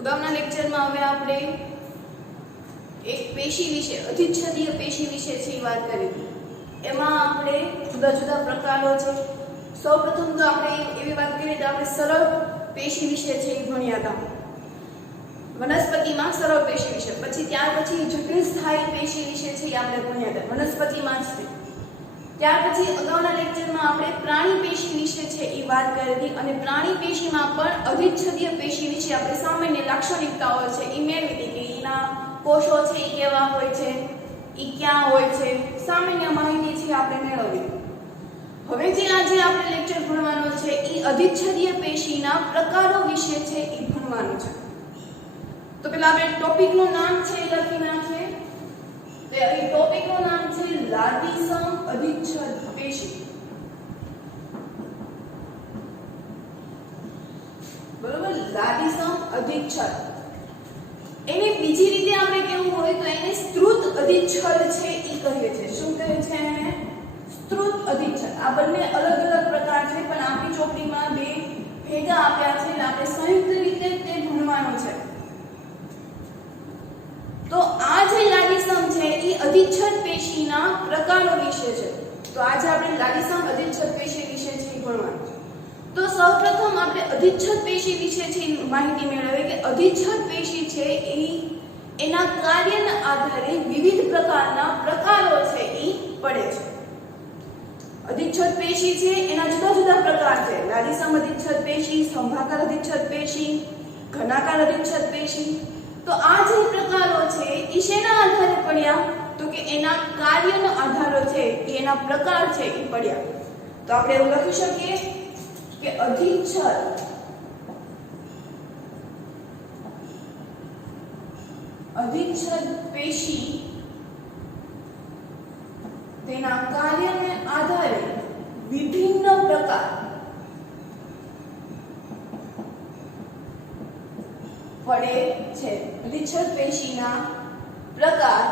અગાઉના લેક્ચરમાં હવે આપણે એક પેશી વિશે અધિચ્છદીય પેશી વિશે વાત કરી હતી। એમાં આપણે જુદા જુદા પ્રકારો છે। સૌપ્રથમ તો આપણે એવી વાત કરીએ તો આપણે સરળ પેશી વિશે ભણ્યા હતા વનસ્પતિમાં સરળ પેશી વિશે, પછી ત્યાર પછી જટિલ સ્થાયી પેશી વિશે આપણે ભણ્યા હતા વનસ્પતિમાં જ। ત્યાર પછી અગાઉના લેક્ચરમાં આપણે પ્રાણી પેશી વિશે વાત કરી હતી અને પ્રાણી પેશીમાં પણ અધિચ્છદીય પેશી વિશે આપણે સામાન્ય લાક્ષણિકતાઓ એ મેળવી હતી કે એના કોષો એ કેવા હોય છે, એ ક્યાં હોય છે, સામાન્ય માહિતી આપણે મેળવી। હવે જે આજે આપણે લેક્ચર ભણવાનો છે એ અધિચ્છદીય પેશીના પ્રકારો વિશે એ ભણવાનું છે। તો પહેલા આપણે ટોપિકનું નામ લખી નાખીએ। તો એ ટોપિકનું નામ છે લાદીસમ અધિચ્છદ પેશી। બરોબર, લાદીસમ અધિચ્છદ। એને બીજી રીતે આપણે કેવું હોય તો એને સ્ત્રુત અધિચ્છદ ઈ કહીએ છીએ। શું કહે છે એને? સ્ત્રુત અધિચ્છદ। આ બંને અલગ અલગ પ્રકાર છે પણ આપણી ચોપડીમાં બે ભેગા આપ્યા છે એટલે આપણે સંયુક્ત રીતે તે ભણવાનું છે। તો આ જે લાદીસમ છે એ અધિચ્છદ પેશીના પ્રકારો વિશે છે। તો આજે આપણે લાદીસમ અધિચ્છદ પેશી વિશે ભણવાનું છે। તો સૌપ્રથમ આપણે અધિચ્છદ પેશી વિશે માહિતી મેળવીએ કે અધિચ્છદ પેશી છે એ એના કાર્યના આધારે વિવિધ પ્રકારના પ્રકારો એ પડે છે। અધિચ્છદ પેશી છે એના જુદા જુદા પ્રકાર છે। લાદીસમ અધિચ્છદ પેશી, સ્તંભાકાર અધિચ્છદ પેશી, ઘનાકાર અધિચ્છદ પેશી। તો આ જે પ્રકારો છે એ શેના આધારે પડ્યા? તો કે એના કાર્યના આધારો છે કે એના પ્રકાર છે એ પડ્યા। તો આપણે એવું લખી શકીએ કે અધિચ્છદ પેશી તેના કાર્યને આધારે વિભિન્ન પ્રકાર પડે છે। અધિચ્છદ પેશીના પ્રકાર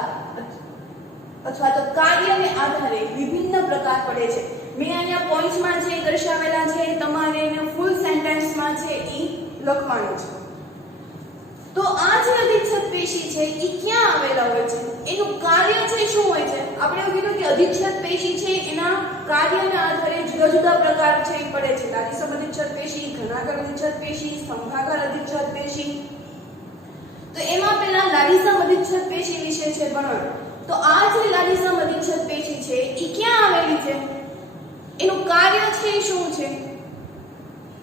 અથવા તો કાર્યને આધારે વિભિન્ન પ્રકાર પડે છે। મેં અહીંયા પોઈન્ટ્સમાં જે દર્શાવેલા છે તમારે એને ફૂલ સેન્ટેન્સમાં ઈ લખવાનું છે। તો આ જે અધિચ્છદ પેશી છે ઈ ક્યાં આવેલા હોય છે, એનું કાર્ય શું હોય છે? આપણે એવું કીધું કે અધિચ્છદ પેશી છે એના કાર્યના આધારે જુદા જુદા પ્રકાર એ પડે છે। લાદીસમ અધિચ્છદ પેશી, ઘનાકાર અધિચ્છદ પેશી, સ્તંભાકાર અધિચ્છદ પેશી। તો એમાં પહેલા લાદીસમ અધિચ્છદ પેશી વિશે ભણવાનું। તો આ જે લાદીસમ અધિચ્છદ પેશી છે ઈ ક્યાં આવેલી છે, એનું કાર્ય શું છે?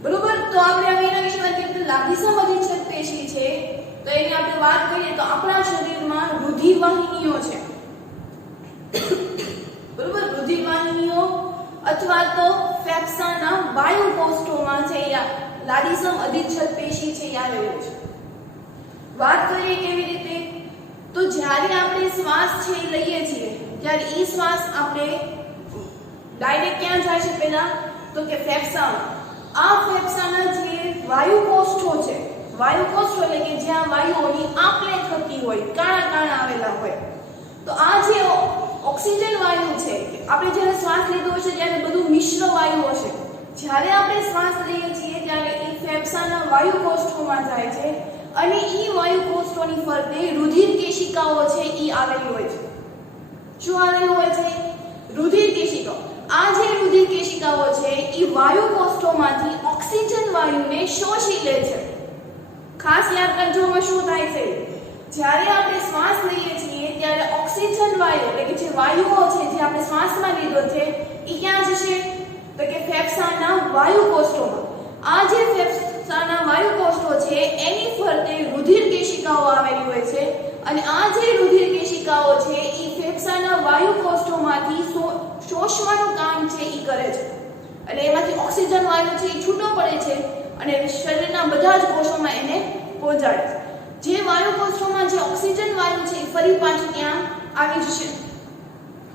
બરોબર, તો આપણે હવે એના વિશે વાત કરીએ તો લાદીસમ અધિચ્છદ પેશી છે તો એની આપણે વાત કરીએ તો આપણા શરીરમાં રુધિરવાહિનીઓ છે। બરોબર, રુધિરવાહિનીઓ અથવા તો ફેફસાના વાયુ કોષ્ઠોમાં લાદીસમ અધિચ્છદ પેશી આવેલી છે। વાત કરીએ કેવી રીતે? તો જ્યારે આપણે શ્વાસ લઈએ છીએ ત્યારે ઈ શ્વાસ આપણે ડાયરેક્ટ ક્યાં જાય છે? પહેલા તો કે ફેફસામાં। આ ફેફસાના જે વાયુ કોષ્ઠો છે, વાયુ કોષ્ઠો એટલે કે જ્યાં વાયુઓની આપ-લે થતી હોય, કાણા કાણા આવેલા હોય, તો આ જે ઓક્સિજન વાયુ છે, આપણે જ્યારે શ્વાસ લીધો છે ત્યારે બધું મિશ્ર વાયુ હશે। જ્યારે આપણે શ્વાસ લઈએ છીએ ત્યારે એ ફેફસાના વાયુ કોષ્ઠોમાં જાય છે અને ઈ વાયુ કોષ્ઠોની ફરતે રુધિર કેશિકાઓ ઈ આવેલી હોય છે। શું આવેલું હોય છે? રુધિર કેશિકાઓ। આ જે રુધિર કેશિકાઓ છે ઈ વાયુ કોષ્ઠોમાંથી ઓક્સિજન વાયુને શોષી લે છે। ખાસ યાદ રાખજો શું થાય છે, જ્યારે આપણે શ્વાસ લઈએ છીએ ત્યારે ઓક્સિજન વાયુ એટલે કે જે વાયુઓ છે જે આપણે શ્વાસમાં લીધો છે ઈ ક્યાં જશે? તો કે ફેફસાના વાયુ કોષ્ઠોમાં। આ જે ફેફસાના વાયુ કોષ્ઠો છે એની ફરતે રુધિર કેશિકાઓ આવેલી હોય છે અને આ જે રુધિર કેશિકાઓ છે ઈ ફેફસાના વાયુ કોષ્ઠોમાંથી શોષવાનું કામ ઈ કરે છે અને એમાંથી ઓક્સિજન વાયુ ઈ છૂટો પડે છે અને શરીરના બધા જ કોષોમાં એને પહોંચાડે છે। જે વાયુ કોષ્ઠોમાં જે ઓક્સિજન વાયુ છે એ ફરી પાછું ત્યાં આવી જશે।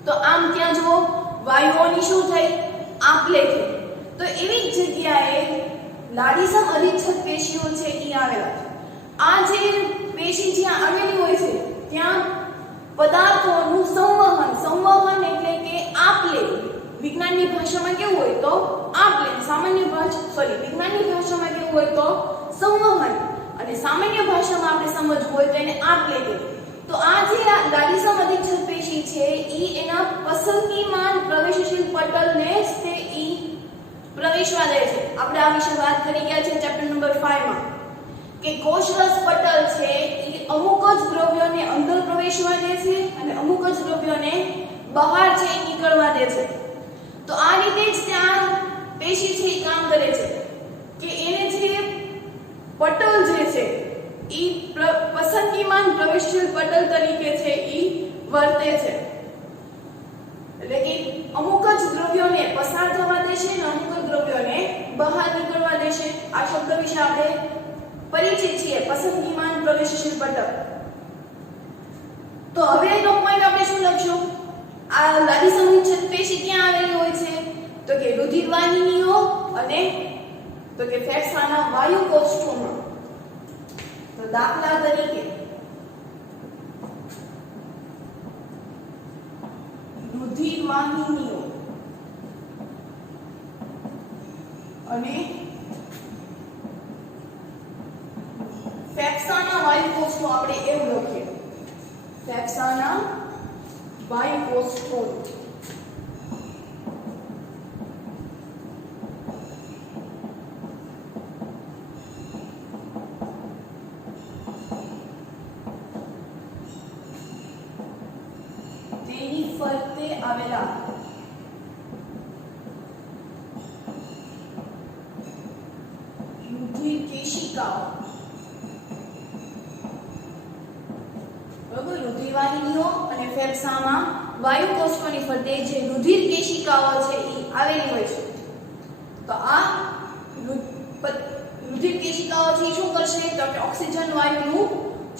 તો આમ ત્યાં જુઓ વાયુઓની શું થઈ? આપ-લે થઈ। તો એવી જ જગ્યાએ લાદીસમ અધિચ્છદ પેશીઓ ઈ આવેલા છે। આ જે પેશી જ્યાં આવેલી હોય છે ત્યાં પદાર્થોનું સંવહન એટલે કે આપ-લે, વિજ્ઞાનની ભાષામાં કેવું હોય તો આપ-લે, વિજ્ઞાનની ભાષામાં કેવું હોય તો સંવહન અને સામાન્ય ભાષામાં આપણે સમજવું હોય તો એને આપલે કહે. તો આ જે લાલિસમ અધિચ્છદ પેશી છે ઈ એના પસંદગીમાન પ્રવેશશીલ પટલને જ તે ઈ પ્રવેશવા દે છે. આપણે આ વિશે વાત કરી ગયા છે ચેપ્ટર નંબર 5 માં કે કોષરસ પટલ છે ઈ અમુક જ દ્રવ્યોને અંદર પ્રવેશવા દે છે અને અમુક જ દ્રવ્યોને બહાર છે નીકળવા દે છે. તો આ રીતે જ ત્યાં પેશી છે ઈ કામ કરે છે કે એને જે પટલ જે છે ઈ પસંદગીમાન પ્રવેશશીલ પટલ તરીકે છે ઈ વર્તે છે. એટલે કે અમુક જ દ્રવ્યોને પસાર થવા દેશે અને અમુક જ દ્રવ્યોને બહાર નીકળવા દેશે. આ શબ્દ વિશે આપણે પરિચિત છીએ, પસંદગીમાન પ્રવેશશીલ પટલ. તો હવે એનો પોઈન્ટ આપણે શું લખશું? આ લાલિસમ અધિચ્છદ પેશી ક્યાં આવેલી હોય છે? તો કે રુધિર વાહિનીઓ અને તો કે ફેફસાના વાયુ કોષ્ઠોમાં. તો દાખલા તરીકે રુધિર વાહિનીઓ અને ફેફસાના વાયુ કોષ્ઠો આપણે એવું લખીએ, ફેફસાના વાયુ કોષ્ઠો. તેની ફરતે આવેલા રુધિર કેશિકાઓ, બરાબર, રુધિર વાહિનીઓ અને ફેફસામાં વાયુ કોષ્ઠોની ફરતે જે રુધિર કેશિકાઓ છે એ આવેલી હોય છે. તો આ રુધિર કેશિકાઓ છે શું કરશે? તો કે ઓક્સિજન વાયુનું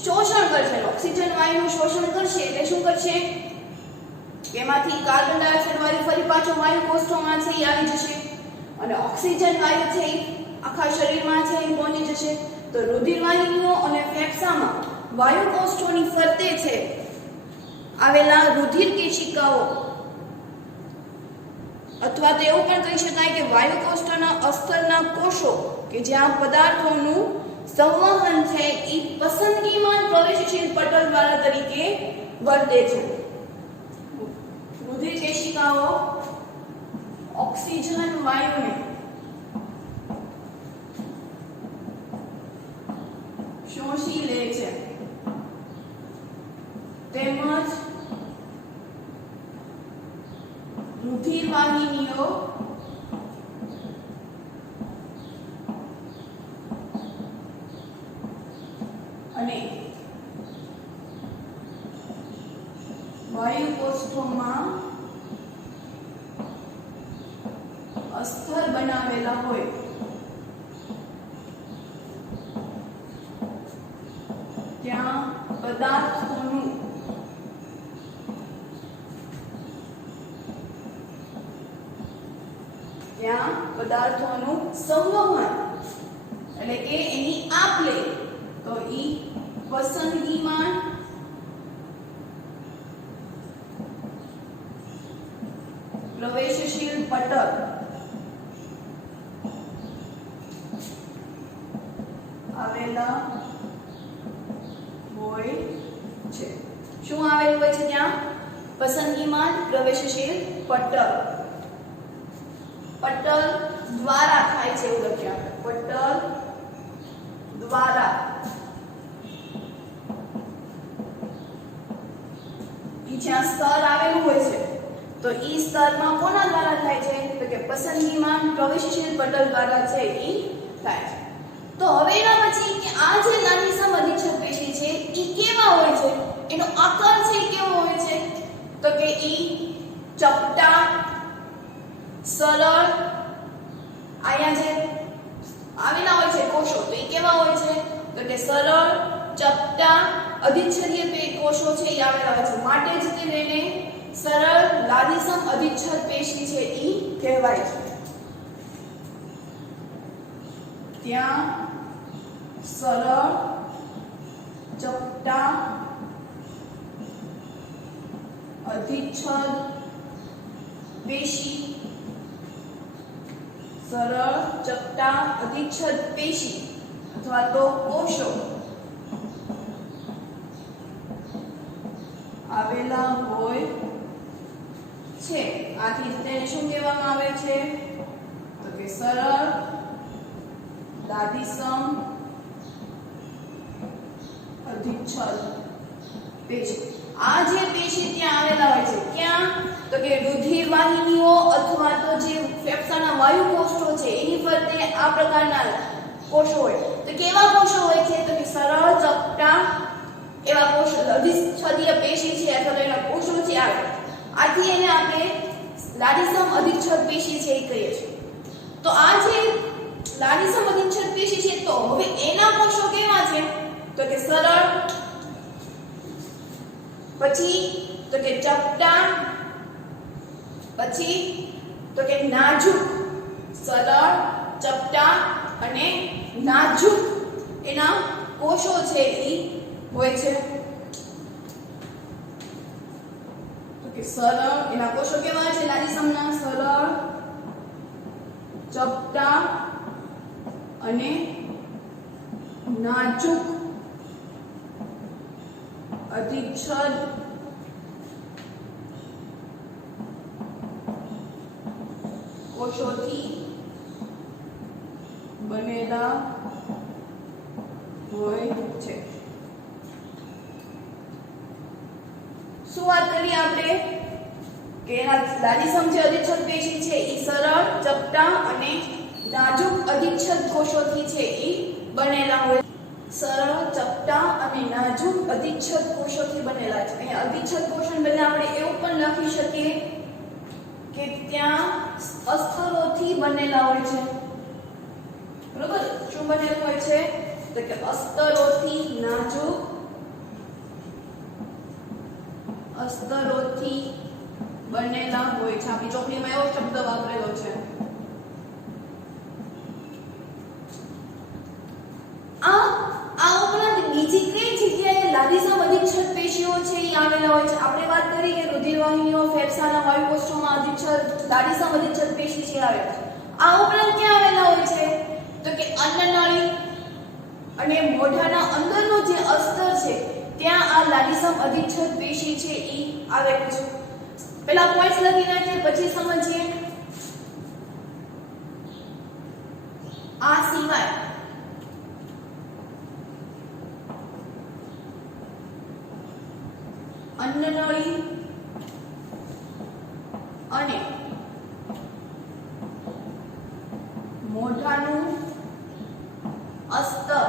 શોષણ કરશે. ઓક્સિજન વાયુનું શોષણ કરશે એટલે શું કરશે? એમાંથી કાર્બન ડાયોક્સાઇડ વાયુ ફરી પાછો વાયુ કોષ્ઠોમાં છે એ આવી જશે અને ઓક્સિજન વાયુ છે એ આખા શરીરમાં છે એ પહોંચી જશે. તો રુધિર વાહિનીઓ અને ફેફસામાં વાયુ કોષ્ઠોની ફરતે છે આવેલા રુધિર કેશિકાઓ, અથવા તો એવું પણ કહી શકાય કે વાયુ કોષ્ઠના અસ્તરના કોષો કે જ્યાં પદાર્થોનું સંવહન છે એ પસંદગીમાન પ્રવેશશીલ પટલ દ્વારા તરીકે વર્તે છે. રુધિર કેશિકાઓ ઓક્સિજન વાયુને શોષી લે છે તેમજ રુધિર વાહિનીઓ અને વાયુ કોષ્ઠોમાં અસ્તર બનાવેલા હોય ત્યાં પદાર્થોનું સંવહન એટલે કે એની આપ-લે, તો ઈ પસંદગીમાન પ્રવેશશીલ પટલ આવેલા હોય છે. શું આવેલું હોય છે ત્યાં? પસંદગીમાન પ્રવેશશીલ પટલ. પટલ દ્વારા થાય છે એવું લખ્યા આપણે, પટલ દ્વારા. ઈ જ્યાં સ્તર આવેલું હોય છે તો ઈ સ્તરમાં કોના દ્વારા થાય છે? તો કે પસંદગીમાન પ્રવેશશીલ પટલ દ્વારા છે ઈ થાય છે. તો હવે એના પછી કે આ જે લાલિસમ અધિચ્છદ પેશી છે ઈ કેવા હોય છે? એનો આકાર છે કેવો હોય છે? તો કે ઈ ચપટા, સરળ, આયા જે આવેલા હોય છે કોષો તો એ કેવા હોય છે? તો કે સરળ, ચપટા, અધિચ્છદીય કોષો છે એ આવેલા હોય છે. માટે જ તેને સરળ લાલિસમ અધિચ્છદ પેશી છે ઈ કહેવાય છે. ત્યાં સરળ, ચપટા, અધિચ્છદ પેશી, સરળ, ચપટા, અધિચ્છદ પેશી અથવા તો કોષો આવેલા હોય છે. આથી તેને શું કહેવામાં આવે છે? તો કે સરળ લાદીસમ અધિચ્છદ પેશી. આ જે પેશી ત્યાં આવેલા હોય છે ક્યાં? તો કે રુધિર વાહિનીઓ અથવા તો જે ફેફસાના વાયુ કોષો છે એની ફરતે આ પ્રકારના કોષો હોય. તો કેવા કોષો હોય છે? તો કે સરળ ચપટા એવા કોષો અધિચ્છદીય પેશી છે અથવા તો એના કોષો છે આવે. આથી એને આપણે લાદીસમ અધિચ્છદ પેશી છે એ કહીએ છીએ. તો આ જે લાદીસમ અધિચ્છદ પેશી છે તો હવે એના કોષો કેવા છે? તો કે સરળ, પછી તો કે ચપટા, પછી તો કે નાજુક. સરળ, ચપટા અને નાજુક એના કોષો છે એ હોય છે. તો કે સરળ એના કોષો કેવા છે? લાદીસમના સરળ, ચપટા અને નાજુક અધિચ્છદ કોષોથી બનેલા હોય છે. શું વાત કરીએ આપણે કે લાદીસમ જે અધિચ્છદ પેશી છે એ સરળ, ચપટા અને નાજુક અધિચ્છદ કોષોથી છે એ બનેલા હોય. સરળ, ચપટા અને નાજુક અધિચ્છદ કોષોથી બનેલા છે. અહીંયા અધિચ્છદ કોષોને બદલે આપણે એવું પણ લખી શકીએ કે ત્યાં અસ્તરોથી બનેલા હોય છે. બરોબર? શું બનેલું હોય છે? તો કે અસ્તરોથી નાજુક અસ્તરોથી બનેલા હોય છે. આપણી ચોપડીમાં એવો શબ્દ વાપરેલો છે. આ ઉપરાંત બીજી કઈ જગ્યાએ લાદીસમ અધિચ્છદ પેશીઓ છે એ આવેલા હોય છે? આપણે વાત કરી કે રુધિર વાહિનીઓ, ફેફસાના વાયુ કોષોમાં લાદીસમ અધિચ્છદ પેશી છે આવે. આ ઉપરાંત ક્યાં આવેલા હોય છે? તો કે અન્નનળી અને મોઢાના અંદરનો જે અસ્તર છે ત્યાં આ લાદીસમ અધિચ્છદ પેશી છે એ આવેલું છે. પહેલા પોઈન્ટ્સ લખી નાખીએ પછી સમજીએ. આ સિવાય અન્નનળી અને મોઢાનું અસ્તર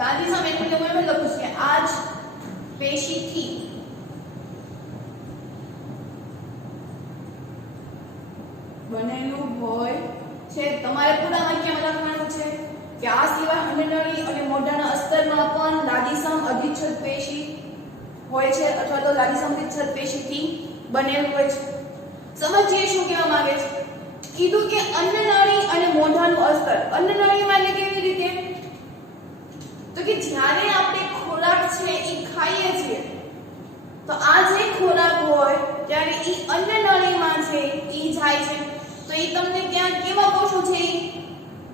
લાદીસમ એટલે હું એમ લખું છું કે આ જ પેશીથી બનેલું હોય છે. તમારે પૂરા વાક્યમાં લખવાનું છે કે આ સિવાય અન્નનળી અને મોઢાના અસ્તરમાં પણ લાદીસમ અધિચ્છદ પેશી હોય છે અથવા તો લાદીસમ અધિચ્છદ પેશીથી બનેલું હોય છે. સમજીએ શું કહેવા માંગે છે. કીધું કે અન્નનળી અને મોઢાનું અસ્તર. અન્નનળીમાં એટલે કેવી રીતે? તો કે જ્યારે આપણે ખોરાક છે એ ખાઈએ છીએ તો આ જે ખોરાક હોય ત્યારે એ અન્નનળીમાં છે એ જાય છે. તો એ તમને ત્યાં કેવા કોષો છે?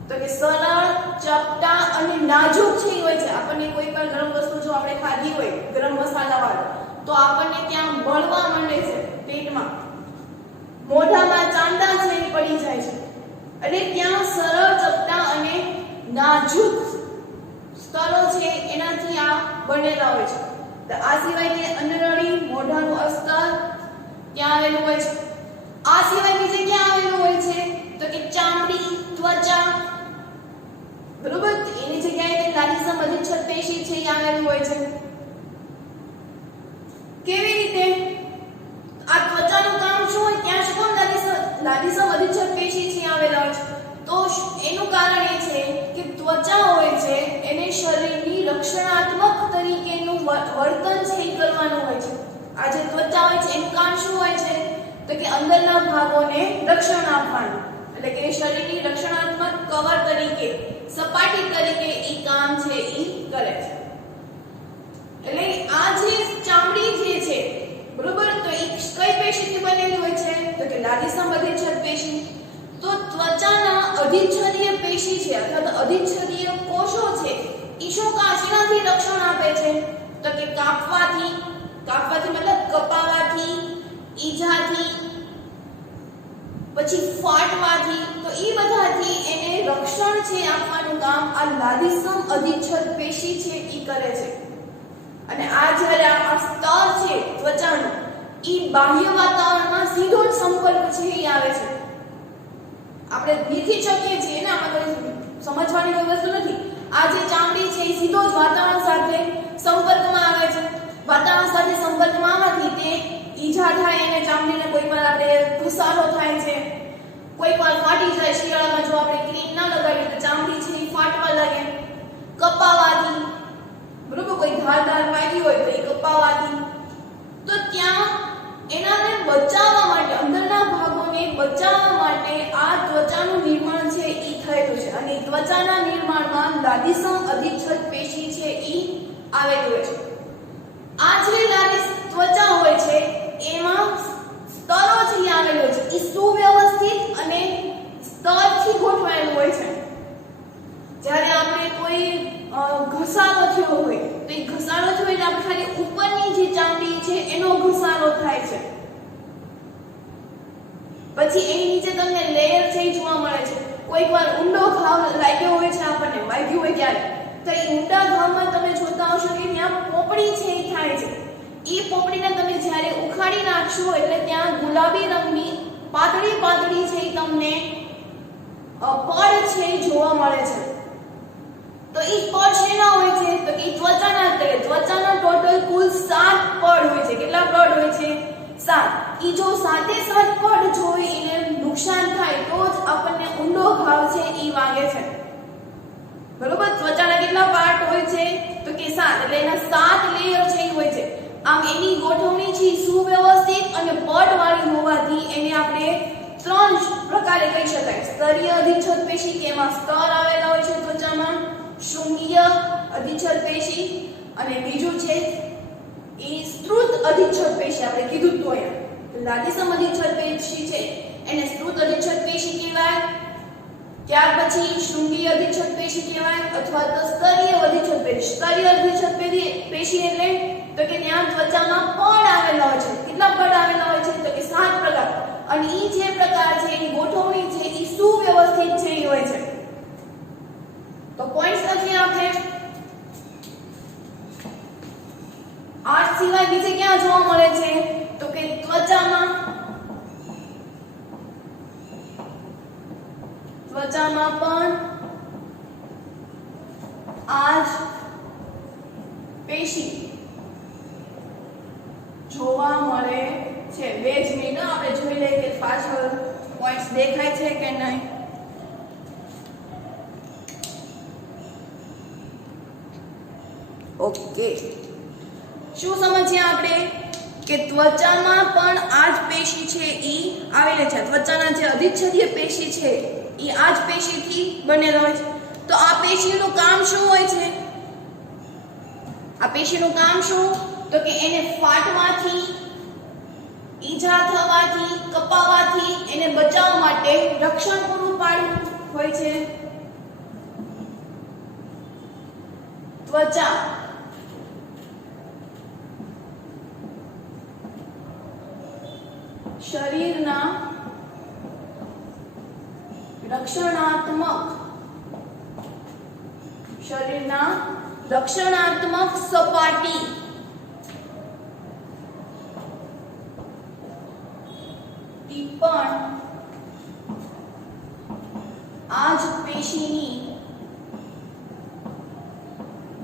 તો કે સરળ, ચપટા અને નાજુક છે હોય છે. આપણને કોઈ પણ ગરમ વસ્તુ જો આપણે ખાધી હોય ગરમ મસાલાવાળો તો આપણને ત્યાં બળવા માંડે છે પેટમાં, મોઢામાં ચાંદા છે એ પડી જાય છે. એટલે ત્યાં સરળ, ચપટા અને નાજુક સ્તરો છે એનાથી આ બનેલા હોય છે. તો આ સિવાય કે અન્નનળી, મોઢાનું અસ્તર ત્યાં આવેલું હોય છે. આ સિવાય બીજે ક્યાં આવેલું હોય છે? તો કે ચામડી, ત્વચા. બરોબર? એની જગ્યાએ તે લાદીસમ અધિચ્છદ પેશી છે એ આવેલું હોય છે. કેવી રીતે? આ ત્વચાનું કામ શું હોય? ત્યાં શું લાદીસમ અધિચ્છદ પેશી છે આવેલા હોય છે. તો એનું કારણ એ છે કે ત્વચા હોય છે એને શરીરની રક્ષણાત્મક તરીકેનું વર્તન છે એ કરવાનું હોય છે. આ જે ત્વચા હોય છે એનું કામ શું હોય છે? તો કે અંદરના ભાગોને રક્ષણ આપવાનું. એટલે કે શરીરની રક્ષણાત્મક કવર તરીકે, સપાટી તરીકે એ કામ છે એ કરે છે. એટલે આ જે ચામડી જે છે બરોબર, તો એ કઈ પેશીથી બનેલી હોય છે? તો કે લાદીસમ અધિચ્છદ પેશી. તો ત્વચાના અધિચ્છદીય પેશી છે અથવા તો અધિચ્છદીય કોષો છે ઈ શેનાથી રક્ષણ આપે છે તો કે કાપવાથી મતલબ કપાવાથી, ઈજાથી, પછી ફાટવાથી, તો ઈ બધાથી એને રક્ષણ છે આપવાનું કામ આ લાલિસમ અધિચ્છદ પેશી છે ઈ કરે છે. અને આ જ્યારે આ સ્તર છે ત્વચાનું ઈ બાહ્ય વાતાવરણમાં સીધો જ સંપર્ક છે ઈ આવે છે. આપણે દેખી શકીએ છીએ ને, આમાં કોઈ સમજવાની કોઈ વસ્તુ નથી. આ જે ચામડી છે એ સીધો જ વાતાવરણ સાથે સંપર્કમાં આવે છે. વાતાવરણ સાથે સંપર્કમાં આવવાથી તે ઈજા થાય અને ચામડીને કોઈ વાર આપણે ઘસારો થાય છે, કોઈ વાર ફાટી જાય. શિયાળામાં જો આપણે ક્રીમ ના લગાવીએ તો ચામડી છે એ ફાટવા લાગે. કપાવાથી, બરોબર, કોઈ ધારદાર વાગી હોય તો એ કપાવાથી. તો ત્યાં એનાને બચાવવા માટે, અંદરના ભાગોને બચાવવા માટે આ ત્વચાનું નિર્માણ છે ઈ થયેલું છે. અને ત્વચાના નિર્માણમાં લાલિસમ અધિચ્છદ પેશી છે ઈ આવેલું હોય છે. આ જે લાલિસ ત્વચા હોય છે એમાં સ્તરો છે ઈ આવેલો છે. ઈ સુવ્યવસ્થિત અને સ્તરથી ગોઠવાયેલું હોય છે. જ્યારે આપણે કોઈ ઘસારો થયો હોય તો એ ઘસારો થયો એટલે આપણે ખાલી ઉપરની જે ચામડી છે એનો ઘસારો થાય છે. પછી એની નીચે તમને લેયર છે જોવા મળે છે. કોઈક વાર ઊંડો ઘાવ લાગ્યો હોય છે, આપણને વાગ્યું હોય ત્યારે, તો એ ઊંડા ઘાવમાં તમે જોતા હશો કે ત્યાં પોપડી છે એ થાય છે. એ પોપડીને તમે જ્યારે ઉખાડી નાખશો એટલે ત્યાં ગુલાબી રંગની પાતળી છે એ તમને પડ છે એ જોવા મળે છે. તો એ પડ શેના હોય છે તો કે ત્વચાના ટોટલ કુલ 7 પડ હોય છે. કેટલા પડ હોય છે? 7. ઈ જો 7 પડ જો એને નુકસાન થાય તો જ આપણને ઊંડો ઘાવ છે ઈ વાગે છે. બરોબર? ત્વચાના કેટલા પાર્ટ હોય છે તો કે 7. એટલે એના 7 લેયર છે ઈ હોય છે. આમ એની ગોઠવણી છે સુવ્યવસ્થિત અને પડવાળી હોવાથી એને આપણે 3 પ્રકારે કહી શકાય. સ્તરીય અધિચ્છદ પેશી કે એમાં સ્તર આવેલા હોય છે ત્વચામાં, શૃંગીય અધિચ્છદ પેશી, અને બીજું છે એ સ્ત્રુત અધિચ્છદ પેશી. આપણે કીધું તો લાલિસમ અધિચ્છદ પેશી છે એને સ્ત્રુત અધિચ્છદ પેશી કહેવાય. ત્યાર પછી શૃંગીય અધિચ્છદ પેશી કહેવાય અથવા તો સ્તરીય અધિચ્છદ પેશી. સ્તરીય અધિચ્છદ પેશી એટલે તો કે ત્યાં ત્વચામાં પડ આવેલા હોય છે. કેટલા પડ આવેલા હોય છે તો કે 7 પ્રકાર. અને ઈ જે પ્રકાર છે એની ગોઠવણી છે ઈ સુવ્યવસ્થિત છે ઈ હોય છે. તો પોઈન્ટ્સ લખીએ આપણે. આ સિવાય બીજે ક્યાં જોવા મળે છે તો કે ત્વચામાં પણ આ જ પેશી જોવા મળે છે. 2 જ મિનિટ આપણે જોઈ લઈએ કે પાછળ પોઈન્ટ્સ દેખાય છે કે નહીં. ઓકે, શું સમજ્યા આપણે કે ત્વચામાં પણ આ જ પેશી છે ઈ આવેલી છે. ત્વચાના જે અધિચ્છદીય પેશી છે ઈ આ જ પેશીથી બનેલા હોય છે. તો આ પેશીનું કામ શું હોય છે? આ પેશીનું કામ શું તો કે એને ફાટવાથી, ઈજા થવાથી, કપાવાથી એને બચાવવા માટે રક્ષણ પૂરું પાડવું હોય છે. ત્વચા શરીરના રક્ષણાત્મક સપાટી પણ આ જ પેશીની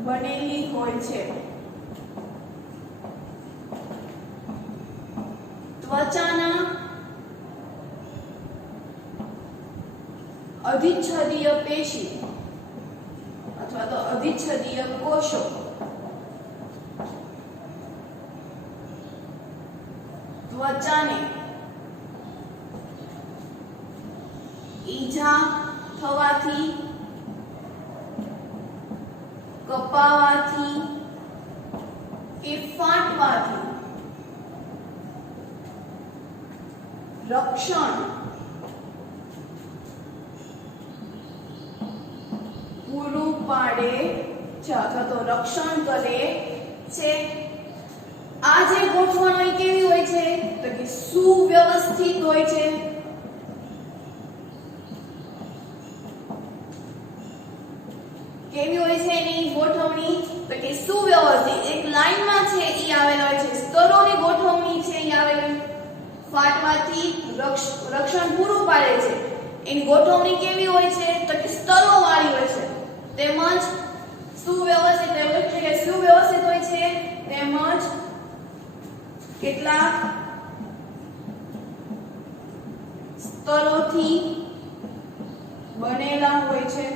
બનેલી હોય છે. ત્વચાના અધિચ્છદીય પેશી અથવા તો અધિચ્છદીય કોષો ત્વચાને ઈજા થવાથી, કપાવાથી કે ફાટવાથી રક્ષણ પાડે છે અથવા તો રક્ષણ કરે છે. આ જે ગોઠવણ હોય કેવી હોય છે તો કે સુવ્યવસ્થિત હોય છે. કેવી હોય છે એની ગોઠવણી તો કે સુવ્યવસ્થિત, એક લાઈનમાં છે ઈ આવેલા હોય છે. સ્તરોની ગોઠવણી છે ઈ આવેલી ફાટવાથી રક્ષણ પૂરું પાડે છે. એની ગોઠવણી કેવી હોય છે તો કે સ્તરો વાળી હોય છે. તેમજ સુવ્યવસ્થિત એટલે કે સુવ્યવસ્થિત હોય છે તેમજ કેટલાક સ્તરોથી બનેલા હોય છે.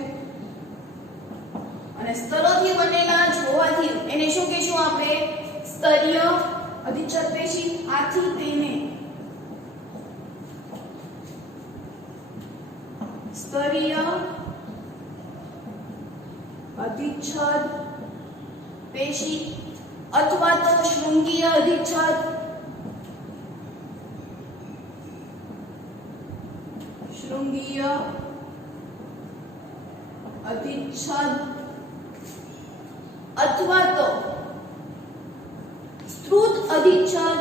અને સ્તરોથી બનેલા જોવાથી એને શું કહીશું આપણે? સ્તરીય અધિચ્છદ પેશી. આથી તેને સ્તરીય અધિચ્છદ પેશી અથવા તો શૃંગીય અધિચ્છદ, શૃંગીય અધિચ્છદ અથવા તો સ્ત્રુત અધિચ્છદ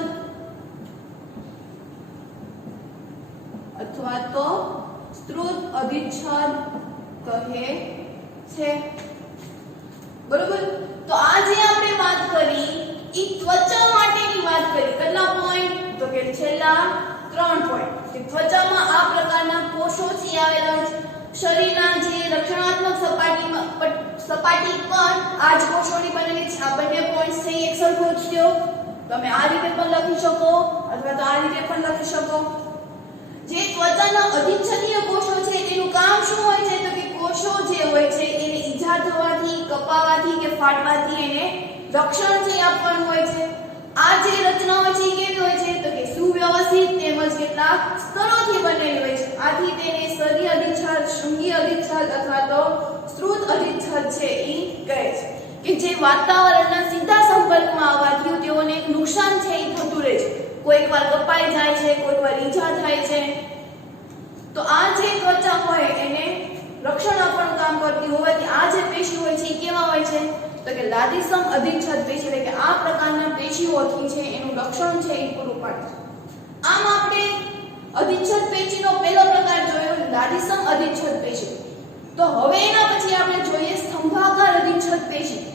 અથવા તો સ્ત્રુત અધિચ્છદ કહે છે. બરોબર. તો આ જે આપણે વાત કરી ઈ ત્વચા માટેની વાત કરી. કેટલા પોઈન્ટ તો કે છેલ્લા 3 પોઈન્ટ. કે ત્વચામાં આ પ્રકારના કોષો છે આવેલા છે. શરીરના જે રક્ષણાત્મક સપાટી પર આ જ કોષોની બનેલી છે. આ બંને પોઈન્ટ છે એક સરખો જ છે. તમે આ રીતે પણ લખી શકો અથવા તો આ રીતે પણ લખી શકો. જે ત્વચાના અધિચ્છદીય કોષો છે તેનું કામ શું હોય છે તો કે કોષો જે હોય છે એને ઈજા થવાથી, કપાવાથી કે ફાટવાથી એને રક્ષણ છે આપવાનું હોય છે. આ જે રચનાઓ છે કેવી હોય છે તો કે સુવ્યવસ્થિત તેમજ કેટલાક સ્તરોથી બનેલી હોય છે. આથી તેને સ્તરીય અધિચ્છદ, શૃંગીય અધિચ્છદ અથવા તો સ્ત્રુત અધિચ્છદ છે ઈ કહે છે. કે જે વાતાવરણના સીધા સંપર્કમાં આવવાથી તેઓને એક નુકસાન છે ઈ થતું રહે છે. કોઈકવાર કપાઈ જાય છે, કોઈકવાર ઈજા થાય છે. તો આ જે ત્વચા હોય એને રક્ષણ આપવાનું કામ કરતી હોવાથી આ જે પેશી હોય છે એ કેવા હોય છે તો કે લાદીસમ અધિચ્છદ પેશી, એટલે કે આ પ્રકારના પેશીઓથી છે એનું રક્ષણ છે એ પૂરું પાડે છે. આમ આપણે અધિચ્છદ પેશીનો પહેલો પ્રકાર જોયો લાદીસમ અધિચ્છદ પેશી. તો હવે એના પછી આપણે જોઈએ સ્તંભાકાર અધિચ્છદ પેશી.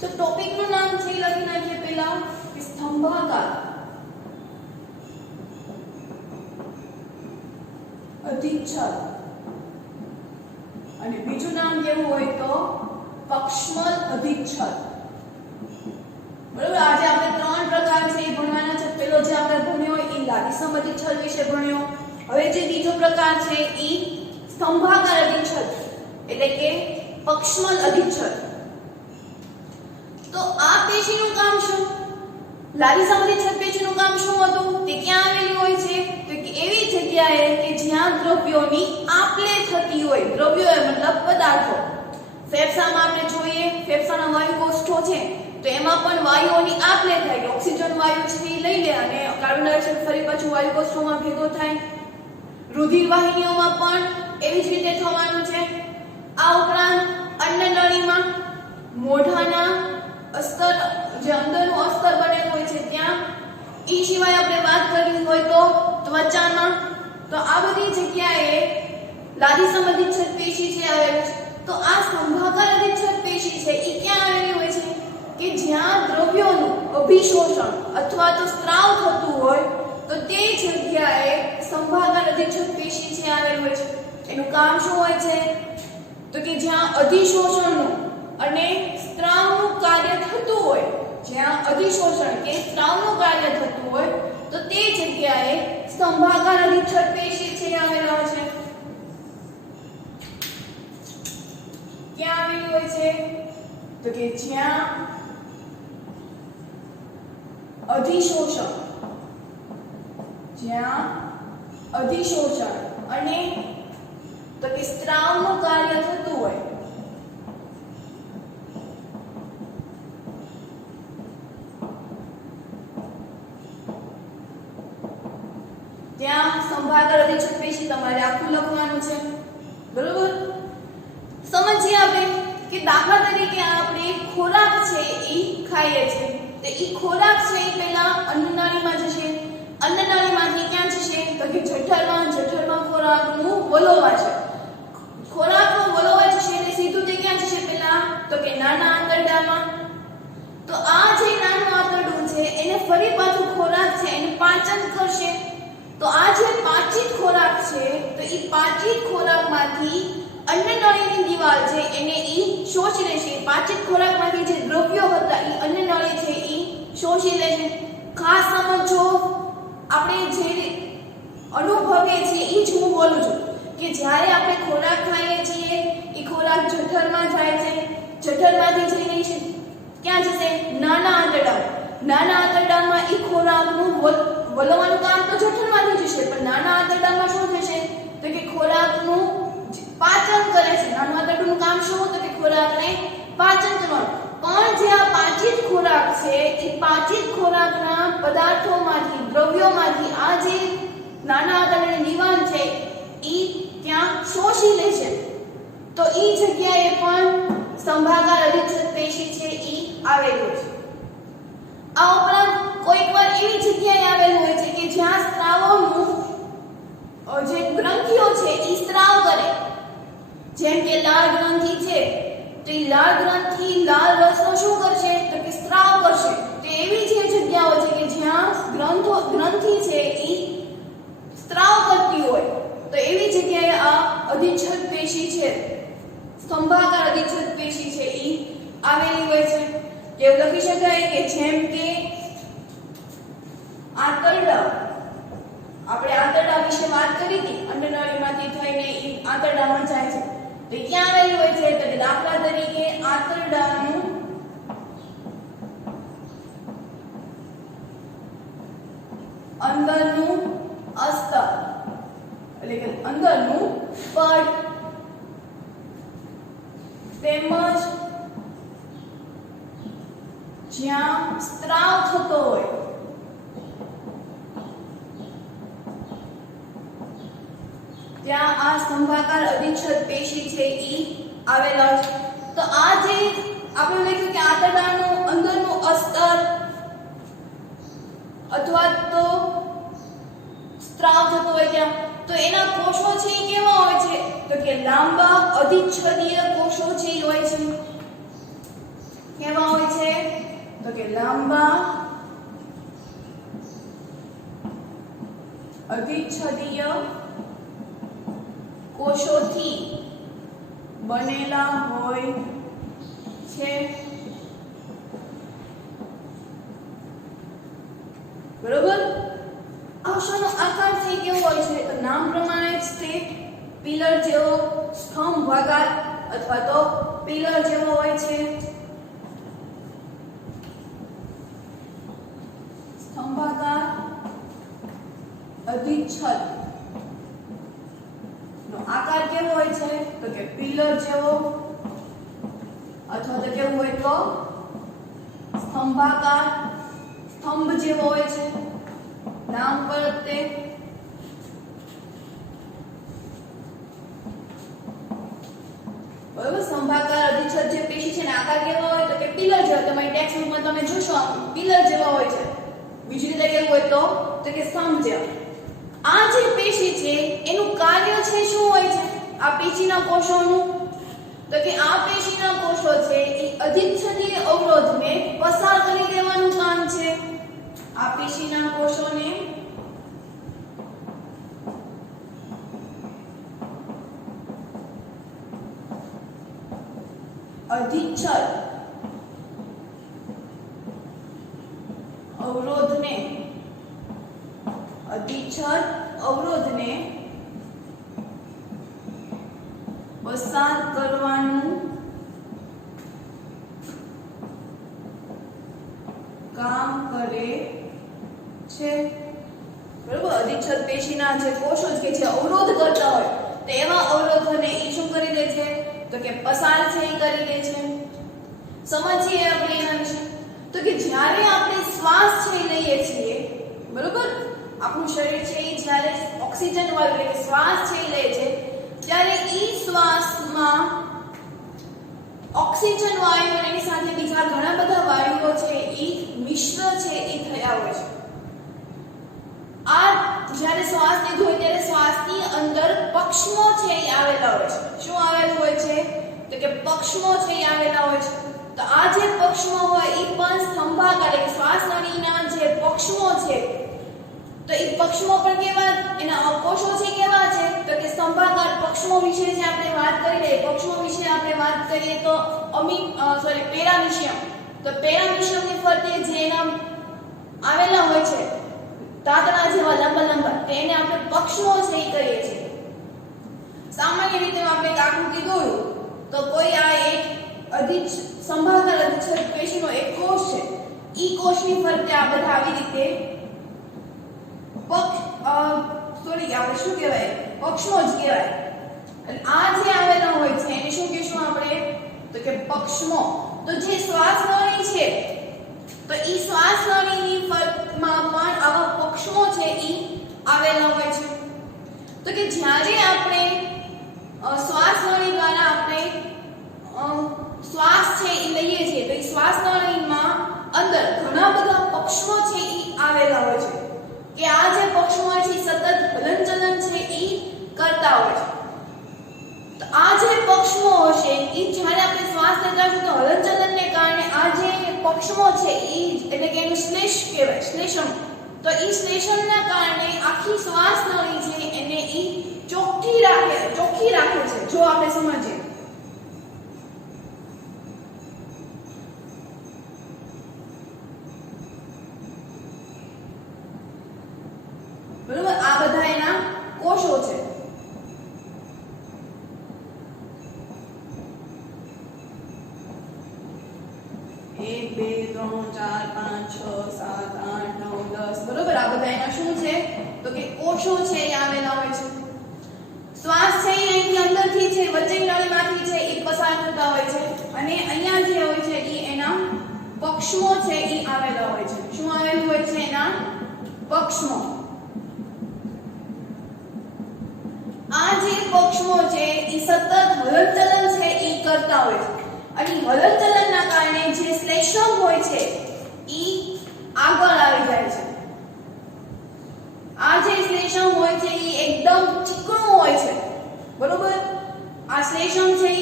તો ટોપિકનું નામ છે લખી નાખીએ પહેલા કે સ્તંભાકાર અધિચ્છદ અને બીજું નામ કેવું હોય તો પક્ષમલ અધિચ્છદ. બરોબર. આજે આપણે 3 પ્રકાર છે એ ભણવાના છે. પહેલો જે આપણે ભણ્યો એ લાદીસમ અધિચ્છદ વિશે ભણ્યો. હવે જે બીજો પ્રકાર છે એ સ્તંભાકાર અધિચ્છદ એટલે કે પક્ષમલ અધિચ્છદ. તો આ પેશીનું કામ શું? લાદીસમ અધિચ્છદ પેશીનું કામ શું હતું? તે ક્યાં આવેલી હોય છે તો કે એવી જગ્યાએ કે જ્યાં દ્રવ્યોની આપ-લે થતી હોય. દ્રવ્યો મતલબ પદાર્થો. ફેફસામાં આપણે જોઈએ ફેફસાના વાયુ કોષ્ઠો છે તો એમાં પણ વાયુઓની આપ-લે થાય કે ઓક્સિજન વાયુ છે એ લઈ લે અને કાર્બન ડાયોક્સાઇડ ફરી પાછું વાયુ કોષ્ઠોમાં ભેગો થાય. રુધિર વાહિનીઓમાં પણ એવી જ રીતે થવાનું છે. આ ઉપરાંત અન્નનળીમાં, મોઢાના અસ્તર જે અંદરનું અસ્તર બનેલું હોય છે ત્યાં, ઈ સિવાય આપણે વાત કરવી હોય તો ત્વચામાં. તો આ બધી જગ્યાએ લાદીસમ અધિચ્છદ પેશી છે આવેલી છે. તો આ સ્તંભાકાર અધિચ્છદ પેશી છે ઈ ક્યાં આવેલી હોય છે કે જ્યાં દ્રવ્યોનું અભિશોષણ અથવા તો સ્ત્રાવ થતું હોય તો તે જગ્યાએ સ્તંભાકાર અધિચ્છદ પેશી છે આવેલી હોય છે. એનું કામ શું હોય છે તો કે જ્યાં અધિશોષણનું અને સ્ત્રાવનું કાર્ય થતું હોય, જ્યાં અધિશોષણ કે સ્ત્રાવનું કાર્ય થતું હોય તો તે જગ્યાએ સ્તંભાકાર અધિચ્છદ પેશી છે આવેલા હોય છે. ક્યાં આવેલી હોય છે તો કે જ્યાં અધિશોષણ અને તો કે સ્ત્રાવનું કાર્ય થતું હોય ત્યાં સ્તંભાકાર અધિચ્છદ પેશી તમારે આખું લખવાનું છે. બરોબર. સમજીએ આપણે કે દાખલા તરીકે આપણે ખોરાક છે એ ખાઈએ છીએ તો એ ખોરાક છે એ પહેલા અન્નનાળીમાં જશે, અન્નનાળીમાંથી ક્યાં જશે તો કે જઠરમાં, જઠરમાં ખોરાકનું વલોવા છે, ખોરાકનું વલોવા જશે એટલે સીધું તે ક્યાં જશે પહેલા તો કે નાના આંતરડામાં. તો આ જે નાનું આંતરડું છે એને ફરી પાછું ખોરાક છે એને પાચન કરશે. તો આ જે પાચિત ખોરાક છે તો એ પાચિત ખોરાકમાંથી અન્નનળીની દિવાલ છે એને ઈ શોષી લેશે. પાચિત ખોરાકમાંથી જે દ્રવ્યો હતા એ અન્નનળી છે ઈ શોષી લેશે. ખાસ સમજો, આપણે જે અનુભવીએ છીએ એ જ હું બોલું છું કે જ્યારે આપણે ખોરાક ખાઈએ છીએ એ ખોરાક જઠરમાં જાય છે, જઠરમાંથી જઈને છે ક્યાં જશે નાના આંતરડામાં, નાના આંતરડામાં એ ખોરાકનું વલોવાનું કામ તો જઠરમાંથી જશે પણ નાના આંતરડામાં શું થશે તો કે ખોરાકનું પાચન કરે છે. નાનું આંતરડુંનું કામ શું તો કે ખોરાકને પાચન કરવાનું. પણ જે આ પાચિત ખોરાક છે એ પાચિત ખોરાકના પદાર્થોમાંથી, દ્રવ્યોમાંથી આ જે નાના આંતરડાની દિવાલ છે એ ત્યાં શોષી લે છે. તો એ જગ્યાએ પણ સ્તંભાકાર અધિચ્છદ પેશી છે એ આવેલું છે. આ ઉપરાંત કોઈકવાર એવી જગ્યાએ આવેલું હોય છે કે જ્યાં સ્ત્રાવોનું જે ગ્રંથિઓ છે એ સ્ત્રાવ કરે, જેમ કે લાળ ગ્રંથિ છે તો એ લાળ ગ્રંથિ લાળ રસનો શું કરશે તો કે સ્ત્રાવ કરશે. તો એવી જે જગ્યાઓ છે કે જ્યાં ગ્રંથિ છે એ સ્ત્રાવ કરતી હોય તો એવી જગ્યાએ આ અધિચ્છદ પેશી છે, સ્તંભાકાર અધિચ્છદ પેશી છે એ આવેલી હોય છે. એવું લખી શકાય કે જેમ કે આંતરડા, આપણે આંતરડા વિશે વાત કરી હતી, અન્નનળીમાંથી થઈને એ આંતરડામાં જાય છે તો ક્યાં આવેલું હોય છે તો કે દાખલા તરીકે આંતરડાનું અંદરનું અસ્તર એટલે કે અંદરનું પડ તેમજ જ્યાં સ્ત્રાવ થતો હોય ત્યાં આ સ્તંભાકાર અધિચ્છદ પેશી છે ઈ આવેલા છે. તો આ જે આપણે લખ્યું કે આંતરડાનું અંદરનું અસ્તર અથવા તો સ્ત્રાવ થતો હોય ત્યાં તો એના કોષો છે એ કેવા હોય છે તો કે લાંબા અધિચ્છદીય કોષો છે એ હોય છે. કેવા હોય છે તો કે લાંબા અધિચ્છદીય કોષોથી બનેલા હોય છે. બરોબર. કોષોનો આકાર થઈ કેવો હોય છે તો નામ પ્રમાણે જ તે પિલર જેવો, સ્તંભાકાર અથવા તો પિલર જેવો હોય છે. સ્તંભાકાર અધિચ્છદ નો આકાર કેવો હોય છે તો કે પિલર જેવો અથવા તો કેવું હોય તો સ્તંભાકાર, સ્તંભ જેવો હોય છે. નામ પર તે બરોબર. સ્તંભાકાર અધિચ્છદ જે પેશી છે ને આકાર કેવો હોય તો કે પિલર જેવો, તમારી ટેક્સ્ટ બુકમાં તમે જોશો પિલર જેવો હોય છે. બીજી રીતે કેવું હોય તો કે સ્તંભ જેવો. આ જે પેશી છે એનું કાર્ય છે શું હોય છે આ પેશીના કોષોનું તો કે આ પેશીના કોષો છે એ અધિચ્છદીય અવરોધને પસાર કરી દેવાનું કામ છે. આ પેશીના કોષોને અધિચ્છદ અવરોધને પસાર કરવાનું કામ કરે છે. બરોબર. અધિચ્છદ પેશીના જે કોષો કે જે અવરોધ કરતા હોય તો એવા અવરોધોને ઈ શું કરી દે છે તો કે પસાર છે એ કરી દે છે. સમજીએ આપણે એના વિશે તો કે જ્યારે આપણે શ્વાસ છે લઈએ છીએ, બરોબર, આપણું શરીર છે એ જ્યારે ઓક્સિજન વાયુ એટલે કે શ્વાસ છે લે છે ત્યારે ઈ શ્વાસમાં ઓક્સિજન વાયુ અને એની સાથે બીજા ઘણા બધા વાયુઓ છે એ મિશ્ર છે એ થયા હોય છે. આ જ્યારે શ્વાસ લીધો હોય ત્યારે શ્વાસની અંદર પક્ષમો છે એ આવેલા હોય છે. શું આવેલું હોય છે? તો કે પક્ષમો છે એ આવેલા હોય છે. તો આ જે પક્ષમો હોય એ પણ સ્તંભાકાર એટલે શ્વાસ નળીના જે પક્ષમો છે તો એ પક્ષમો પણ કેવા એના અવકોષો છે કેવા છે તો કે સ્તંભાકાર પક્ષમો વિશે જે આપણે વાત કરી લઈએ પક્ષમો વિશે આપણે વાત કરીએ તો પેરામિશિયમ તો પેરામિશિયમની ફરતે જે એના આવેલા હોય છે તાતણા જેવા લાંબા તેને આપણે પક્ષમો છે એ કહીએ છીએ. સામાન્ય રીતે આપણે આકૃતિ દોર્યું તો કોઈ આ એક સંભાગાર અધિચ્છદ પેશીનો એક કોષ છે ઈ કોષની ફરતે આ બધા આવી રીતે આપણે શું કહેવાય પક્ષમો જ કહેવાય. અને આ જે આવેલા હોય છે એને શું કહેશું આપણે તો કે પક્ષમો. તો જે શ્વાસ નળી છે તો ઈ શ્વાસ નળીની ફરતમાં પણ આવા પક્ષમો છે ઈ આવેલા હોય છે. તો કે જ્યારે આપણે શ્વાસ નળી દ્વારા આપણે શ્વાસ છે એ લઈએ છીએ તો એ શ્વાસ નળીમાં અંદર ઘણા બધા પક્ષમો છે એ આવેલા હોય છે કે આ જે પક્ષમો છે સતત હલનચલન છે એ કરતા હોય છે. તો આ જે પક્ષમો હશે એ જ્યારે આપણે શ્વાસ લેતા હોઈએ તો હલનચલનને કારણે આ જે પક્ષમો છે એ એટલે કે એનું શ્લેષ કહેવાય શ્લેષણ. તો એ શ્લેષણના કારણે આખી શ્વાસ નળી છે એને એ ચોખ્ખી રાખે છે. જો આપણે સમજીએ બરોબર આ બધા એના કોષો છે. એક બે ત્રણ ચાર પાંચ છ સાત આઠ નવ 10 બરોબર આ બધા એના શું છે તો કે કોષો છે એ આવેલા હોય છે. શ્વાસ છે એ અહીંથી અંદરથી છે વચ્ચેની નળીમાંથી છે એ પસાર થતા હોય છે અને અહીંયા જે હોય છે એ એના પક્ષમો છે એ આવેલા હોય છે. શું આવેલું હોય છે? એના પક્ષમો. આ જે પક્ષમો છે એ સતત હલનચલન છે એ કરતા હોય છે અને હલનચલનના કારણે જે શ્લેષમ હોય છે એ આગળ આવી જાય છે. આ જે શ્લેષમ હોય છે એ એકદમ ચીકણું હોય છે બરોબર. આ શ્લેષમ છે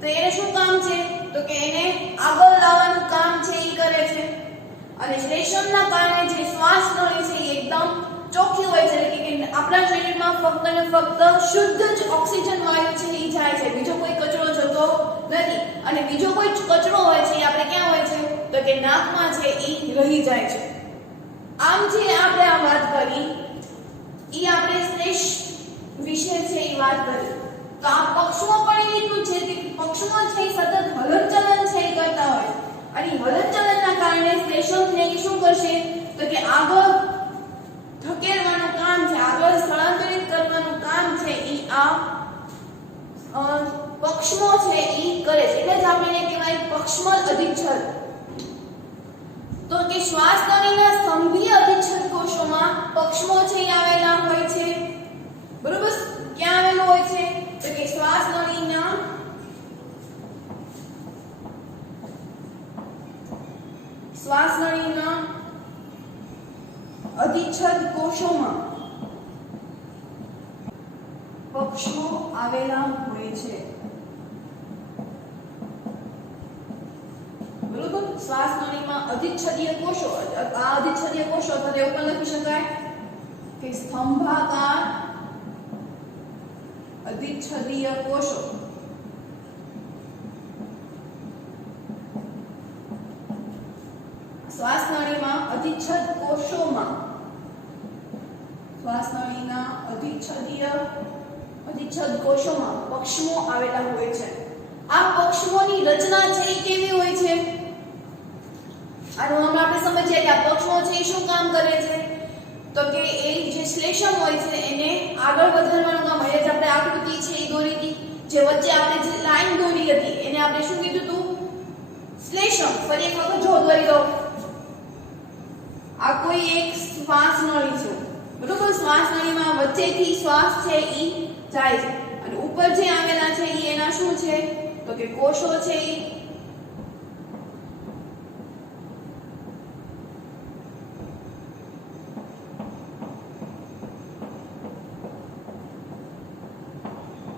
તો એને શું કામ છે તો કે એને આગળ લાવવાનું કામ છે એ કરે છે અને શ્લેષમના કારણે જે શ્વાસ નળી છે એ એકદમ ચોખ્ખી હોય છે એટલે કે આપણા શરીરમાં ફક્ત ને ફક્ત શુદ્ધ જ ઓક્સિજન વાયુ છે એ જાય છે બીજો કોઈ કચરો જતો નથી. અને બીજો કોઈ કચરો હોય છે એ આપણે ક્યાં હોય છે તો કે નાકમાં છે એ રહી જાય છે. આમ જે આપણે આ વાત કરી એ આપણે શ્લેષ વિશે છે એ વાત કરી તો આ પક્ષમો પણ એટલું છે કે પક્ષમો છે સતત હલનચલન છે એ કરતા હોય અને હલનચલનના કારણે શ્લેષમ છે એ શું કરશે તો કે આગળ ધકેલવાનું કામ છે આગળ સ્થળાંતરિત કરવાનું કામ છે એ આ પક્ષમો છે એ કરે છે. એટલે જ આપણે કહેવાય પક્ષમલ અધિચ્છદ. તો કે શ્વાસ નળીના સ્તંભીય અધિચ્છદ કોષોમાં પક્ષમો છે એ આવેલા હોય છે બરોબર. ક્યાં આવેલું હોય છે તો કે શ્વાસ નળીના અધિચ્છદ કોષોમાં પક્ષમો આવેલા હોય છે બરોબર. શ્વાસ નળીમાં અધિચ્છદીય કોષો આ અધિચ્છદીય કોષો તો એવું પણ લખી શકાય કે સ્તંભાકાર અધિચ્છદીય કોષો. શ્વાસ નળીમાં અધિચ્છદ કોષોમાં શ્વાસ નળીના અધિચ્છદ કોષોમાં પક્ષમો આવેલા હોય છે. આ પક્ષમોની રચના છે એ કેવી હોય છે આનું હમણાં આપણે સમજીએ કે આ પક્ષમો છે એ શું કામ કરે છે તો કે એ જે શ્લેષમ હોય છે એને આગળ વધારવાનું કામ હોય છે. આપણે આકૃતિ છે એ દોરી હતી જે વચ્ચે આપણે જે લાઈન દોરી હતી એને આપણે શું કીધું હતું શ્લેષમ. ફરી એક વખત જો દોરી દો આ કોઈ એક શ્વાસ નળી છે બરોબર. શ્વાસ નળીમાં વચ્ચેથી શ્વાસ છે ઈ જાય છે અને ઉપર જે આવેલા છે ઈ એના શું છે તો તો કે કોષો છે ઈ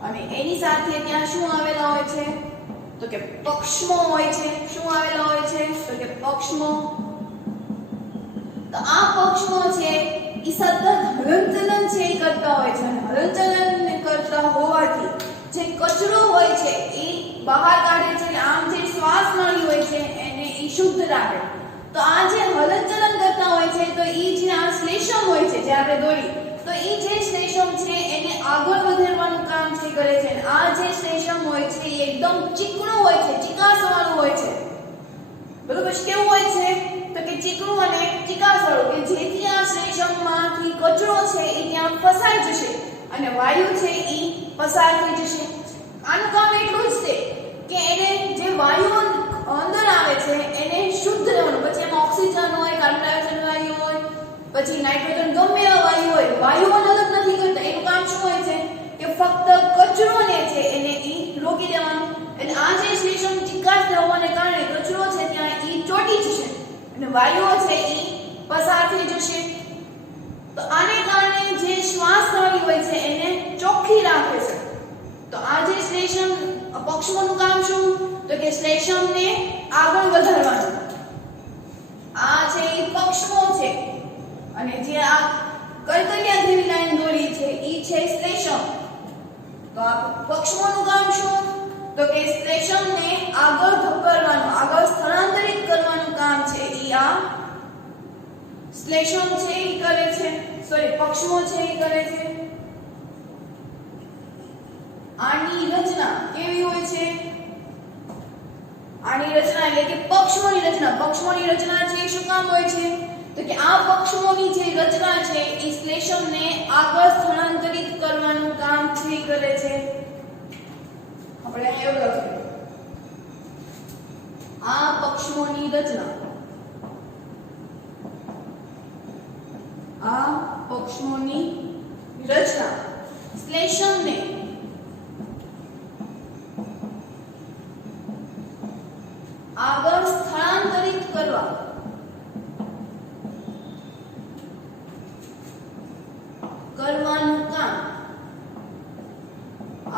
અને એની સાથે ત્યાં શું આવેલા હોય છે તો કે પક્ષમો હોય છે શું આવેલા હોય છે તો કે પક્ષમો તો આ પક્ષમો છે ઈ સતત હલનચલન છે ઈ કરતા હોય છે અને હલનચલન કરતા હોવાથી જે કચરો હોય છે ઈ બહાર કાઢે છે આમ જે શ્વાસ નળી હોય છે એને ઈ શુદ્ધ રાખે તો આ જે હલનચલન કરતા હોય છે તો ઈ જે આ શ્લેષમ હોય છે જે આપણે દોરી તો ઈ જે શ્લેષમ છે એને આગળ વધારવાનું કામ છે કરે છે અને આ જે શ્લેષમ હોય છે એ એકદમ ચીકણું હોય છે ચીકાસવાળું હોય છે બરોબર કેવું હોય છે તો કે ચીકણું અને ચીકાસવાળું કે જેથી આ શ્લેષમમાંથી કચરો છે એ ત્યાં ફસાઈ જશે અને વાયુ છે ઈ પસાર થઈ જશે આનું કામ એટલું જ છે કે એને જે વાયુ અંદર આવે છે એને શુદ્ધ રહેવાનું પછી એમાં ઓક્સિજન હોય કાર્બન ડાયોક્સાઇડ વાયુ હોય પછી નાઇટ્રોજન ગમે એવા વાયુ હોય વાયુઓને અલગ નથી કરતા એનું કામ શું હોય છે કે ફક્ત કચરોને છે એને ઈ રોકી દેવાનું એટલે આ જે શ્લેષમ ચીકાશ હોવાને કારણે કચરો છે ત્યાં ઈ ચોટી જશે અને વાયુઓ છે ઈ પસાર થઈ જશે તો આને કારણે જે શ્વાસ નળી હોય છે એને ચોખ્ખી રાખે છે તો આ જે શ્લેષમ પક્ષમોનું કામ શું તો કે શ્લેષમને આગળ વધારવાનું આ છે ઈ પક્ષમો છે અને જે આ કર્કરિયા જેવી લાઈન દોરી છે ઈ છે શ્લેષમ તો આ પક્ષમોનું કામ શું તો કે શ્લેષમને આગળ ધકેલવાનું આગળ સ્થળાંતરિત કરવાનું કામ છે ઈ આ શ્લેષમ છે ઈ કરે છે સોરી પક્ષમો છે ઈ કરે છે આની રચના કેવી હોય છે આની રચના એટલે કે પક્ષમોની રચના છે શું કામ હોય છે તો કે આ પક્ષમોની જે રચના છે એ શ્લેષમને આગળ સ્થળાંતરિત કરવાનું કામ છે કરે છે આપણે એવું લખીએ આ પક્ષમોની રચના શ્લેષમને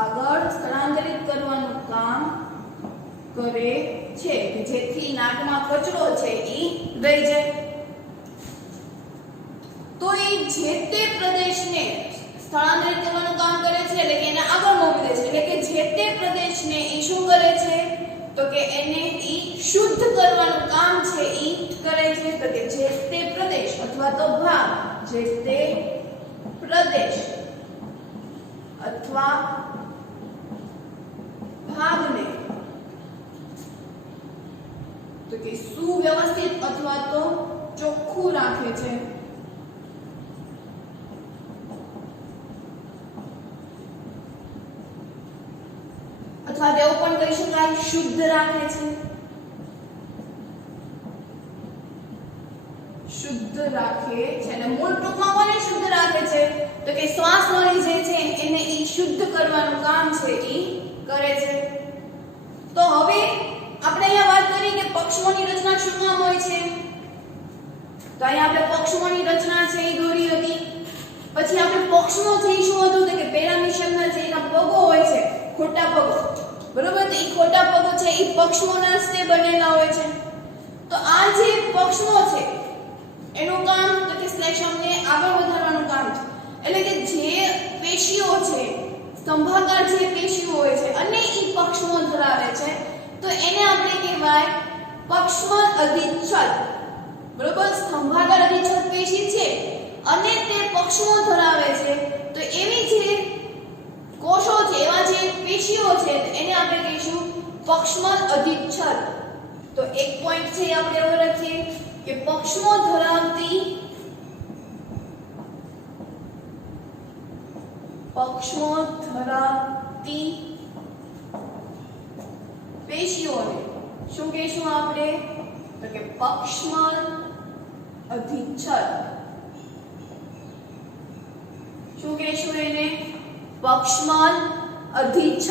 આગળ સ્થળાંતરિત કરવાનું કામ કરે છે જેથી નાકમાં કચરો છે ઈ રહી જાય તો એ જે તે પ્રદેશને સ્થળાંતરિત કરવાનું કામ કરે છે એટલે કે એને આગળ મોકલે છે એટલે કે જે તે પ્રદેશને ઈ શું કરે છે તો કે એને ઈ શુદ્ધ કરવાનું કામ છે ઈ કરે છે તો કે જે તે પ્રદેશ અથવા તો ભાગ જે તે પ્રદેશ અથવા ભાગને તો કે સુવ્યવસ્થિત અથવા તો ચોખ્ખું રાખે છે અથવા તેવું પણ કહી શકાય શુદ્ધ રાખે છે અને મૂળ ટૂંકમાં કોને શુદ્ધ રાખે છે તો કે શ્વાસ નળી જે છે એને ઈ શુદ્ધ કરવાનું કામ છે ઈ કરે છે તો હવે આપણે અહીંયા વાત કરી કે પક્ષમોની રચના શું કામ હોય છે તો અહીંયા આપણે પક્ષમોની રચના છે ઈ દોરી હતી પછી આપણે પક્ષમો છે ઈ શું હતું તો કે પેરામીશિયમના જે એના પગો હોય છે ખોટા પગો બરોબર તો ઈ ખોટા પગો છે ઈ પક્ષમોના જ બનેલા હોય છે તો આ જે પક્ષમો છે એનું કામ તો કે શ્લેષમને આગળ વધારવાનું કામ છે એટલે કે જે પેશીઓ છે સ્તંભાકાર જે પેશીઓ હોય છે અને ઈ પક્ષમો ધરાવે છે તો એને આપણે કહેવાય પક્ષમલ અધિચ્છદ બરોબર સ્તંભાકાર અધિચ્છદ પેશી છે અને તે પક્ષમો ધરાવે છે તો એવી જે કોષો છે એવા જે પેશીઓ છે એને આપણે કહીશું પક્ષમલ અધિચ્છદ તો એક પોઈન્ટ છે આપણે એવો લખીએ કે પક્ષમો ધરાવતી પેશીઓને શું કહીશું આપણે તો કે પક્ષમલ અધિચ્છદ શું કહીશું એને પક્ષમલ અધિચ્છદ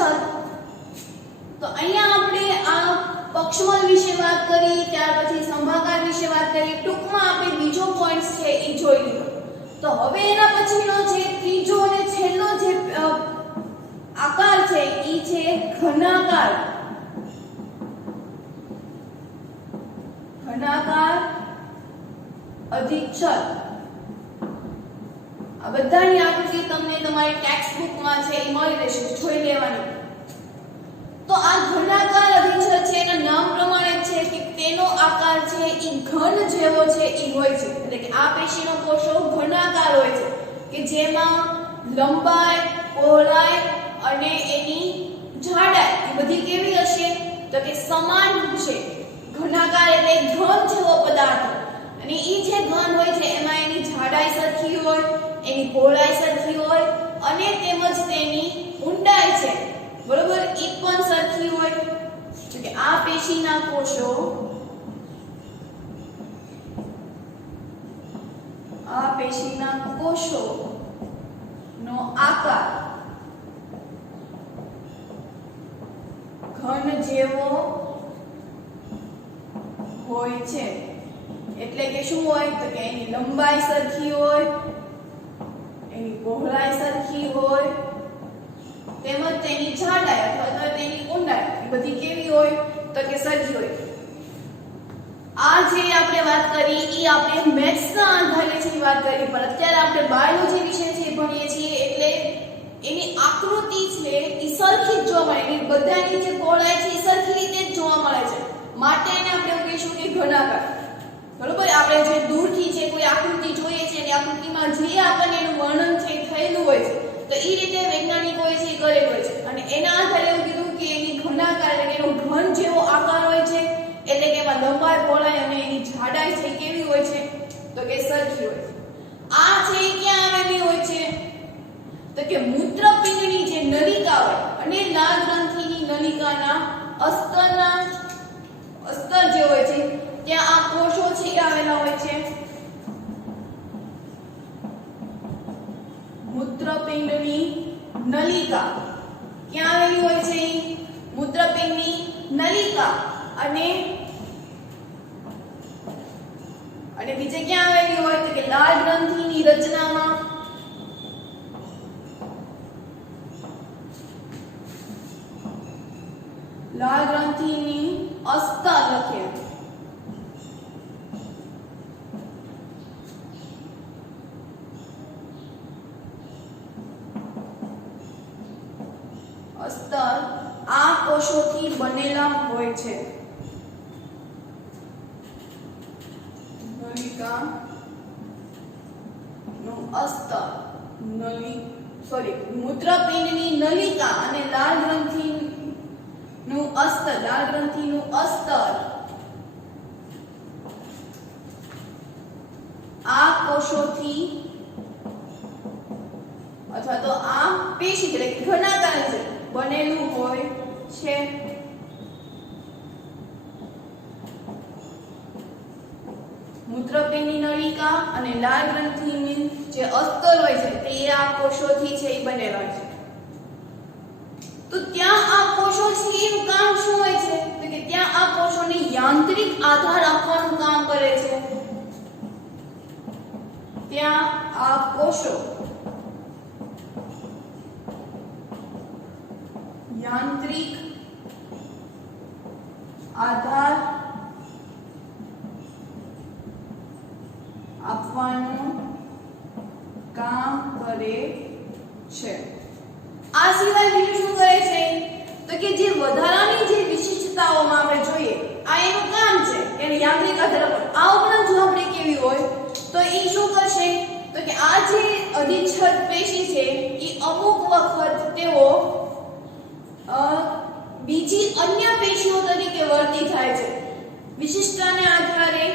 તો અહીંયા આપણે આ પક્ષમલ વિશે વાત કરી, ત્યાર પછી સંભાગાર વિશે વાત કરી, ટૂંકમાં આપણે બીજો પોઈન્ટ છે એ જોઈ લીધો. તો હવે એના પછીનો જે ત્રીજો અને છેલ્લો જે આકાર છે એ છે ઘનાકાર. ઘનાકાર અધિચ્છદ. આ બધાની આકૃતિ તમને તમારી ટેક્સ્ટ બુકમાં છે એ મળી રહેશે, જોઈ લેવાની. તો આ ઘનાકાર અધિચ્છદ છે એના નામ પ્રમાણે છે કે તેનો આકાર છે એ ઘન જેવો છે એ હોય છે. એટલે કે આ પેશીનો કોષો ઘનાકાર હોય છે કે જેમાં લંબાઈ, પહોળાઈ અને એની જાડાઈ એ બધી કેવી હશે તો કે સમાન છે. ઘનાકાર એટલે ઘન જેવો પદાર્થ, અને ઈ જે ઘન હોય છે એમાં એની જાડાઈ સરખી હોય, એની પહોળાઈ સરખી હોય અને તેમજ તેની ઊંડાઈ છે બરોબર ઈ પણ સરખી હોય. કે આ પેશીના કોષો નો આકાર ઘન જેવો હોય છે. એટલે કે શું હોય તો કે એની લંબાઈ સરખી હોય, એની પહોળાઈ સરખી હોય તેમજ તેની જાડાઈ અથવા તેની ઊંડાઈ એ બધી કેવી હોય તો કે સરખી હોય. આ જે આપણે વાત કરી ઈ આપણે મેથ્સના આધારે છે વાત કરી, પણ અત્યારે આપણે બાયોલોજી વિશે છે ભણીએ છીએ એટલે એની આકૃતિ છે ઈ સરખી જ જોવા મળે, એની બધાની જે પહોળાઈ છે ઈ સરખી રીતે જ જોવા મળે છે, માટે એને આપણે કહીશું કે ઘનાકાર. બરોબર, આપણે જે દૂરથી છે કોઈ આકૃતિ જોઈએ છે અને આકૃતિમાં જે આપણને એનું વર્ણન છે થયેલું હોય છે તો ઈ રીતે વૈજ્ઞાનિકોએ છે કરેલું હોય છે, અને એના આધારે એવું કીધું કે એની ઘનાકાર એટલે એનો ઘન જેવો આકાર હોય છે. એટલે કે એમાં લંબાઈ, પહોળાઈ અને એની જાડાઈ છે કેવી હોય છે તો કે સરખી હોય છે. આ છે ક્યાં આવેલી હોય છે તો કે મૂત્રપિંડની જે નલિકા હોય અને લાળ ગ્રંથિની નલિકાના અસ્તર જે હોય છે ત્યાં આ કોષો છે આવેલા હોય છે. મૂત્રપિંડની નલિકા ક્યાં આવેલી હોય છે? મૂત્રપિંડની નલિકા અને બીજે ક્યાં આવેલી હોય તો કે લાળ ગ્રંથિની રચનામાં. લાળ ગ્રંથિની અસ્તર લખે. અસ્તર આ કોષોથી બનેલા હોય છે. નલિકા નું અસ્તર મૂત્રપિંડની નલિકા અને લાળ ગ્રંથિનું અસ્તર આ કોષોથી અથવા તો આ પેશી એટલે ઘનાકાર છે બનેલું હોય છે. મૂત્રપિંડની નલિકા અને લાળ ગ્રંથિની જે અસ્તર હોય છે તે આ કોષોથી છે એ બનેલા હોય છે. તો ત્યાં આ કોષો છે એનું કામ શું હોય છે તો કે ત્યાં આ કોષોને યાંત્રિક આધાર આપવાનું કામ કરે છે. ત્યાં આ કોષો યાંત્રિક આધાર આપવાનું કામ કરે છે. આ સિવાય બીજું શું કરે છે તો કે જે વધારાની જે વિશિષ્ટતાઓમાં આપણે જોઈએ આ એનું કામ છે એને યાંત્રિક આધાર આપવાનો. આ ઉપરાંત જો આપણે કેવી હોય તો એ શું કરશે તો કે આ જે અધિચ્છદ પેશી છે એ અમુક વખત તેઓ બીજી અન્ય પેશીઓ તરીકે વર્તી થાય છે. વિશિષ્ટતાને આધારે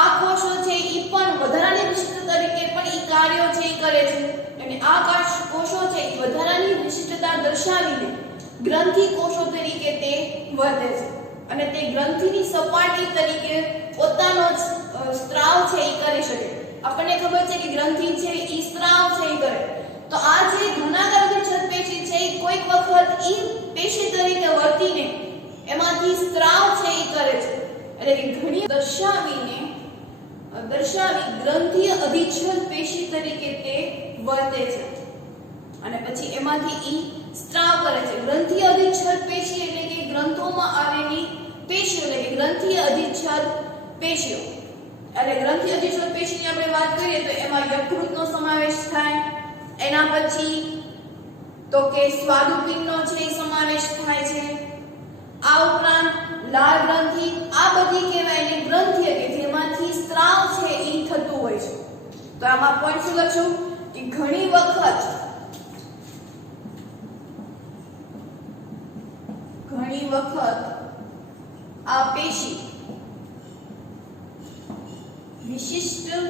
આ કોષો છે એ પણ વધારાની વિશિષ્ટતા તરીકે પણ એ કાર્યો છે એ કરે છે, અને આ કોષો છે એ વધારાની વિશિષ્ટતા દર્શાવીને ગ્રંથિ કોષો તરીકે તે વર્તે છે, અને તે ગ્રંથિની સપાટી તરીકે પોતાનો સ્ત્રાવ છે એ કરી શકે. આપણને ખબર છે કે ગ્રંથિ છે એ સ્ત્રાવ છે એ કરે, તો આ જે ઘનાકાર અધિચ્છદ પેશી છે એ કોઈક વખત ઈ પેશી તરીકે વર્તીને એમાંથી સ્ત્રાવ છે એ કરે છે, એટલે કે ઘણી દર્શાવી ગ્રંથીય અધિચ્છદ પેશી તરીકે તે વર્તે છે અને પછી એમાંથી ઈ સ્ત્રાવ કરે છે. ગ્રંથીય અધિચ્છદ પેશી એટલે કે ગ્રંથોમાં આવેલી પેશીઓ, એટલે કે ગ્રંથીય અધિચ્છદ પેશીઓ. એટલે ગ્રંથીય અધિચ્છદ પેશીની આપણે વાત કરીએ તો એમાં યકૃતનો સમાવેશ થાય, એના પછી તો કે સ્વાદુપિંડનો છે એ સમાવેશ થાય છે. આ ઉપરાંત લાળ ગ્રંથિ, આ બધી કહેવાય ને ગ્રંથિ કે જેમાંથી સ્ત્રાવ છે એ થતું હોય છે. તો આમાં પોઈન્ટ શું લખશું કે ઘણી વખત આ પેશી વિશિષ્ટતા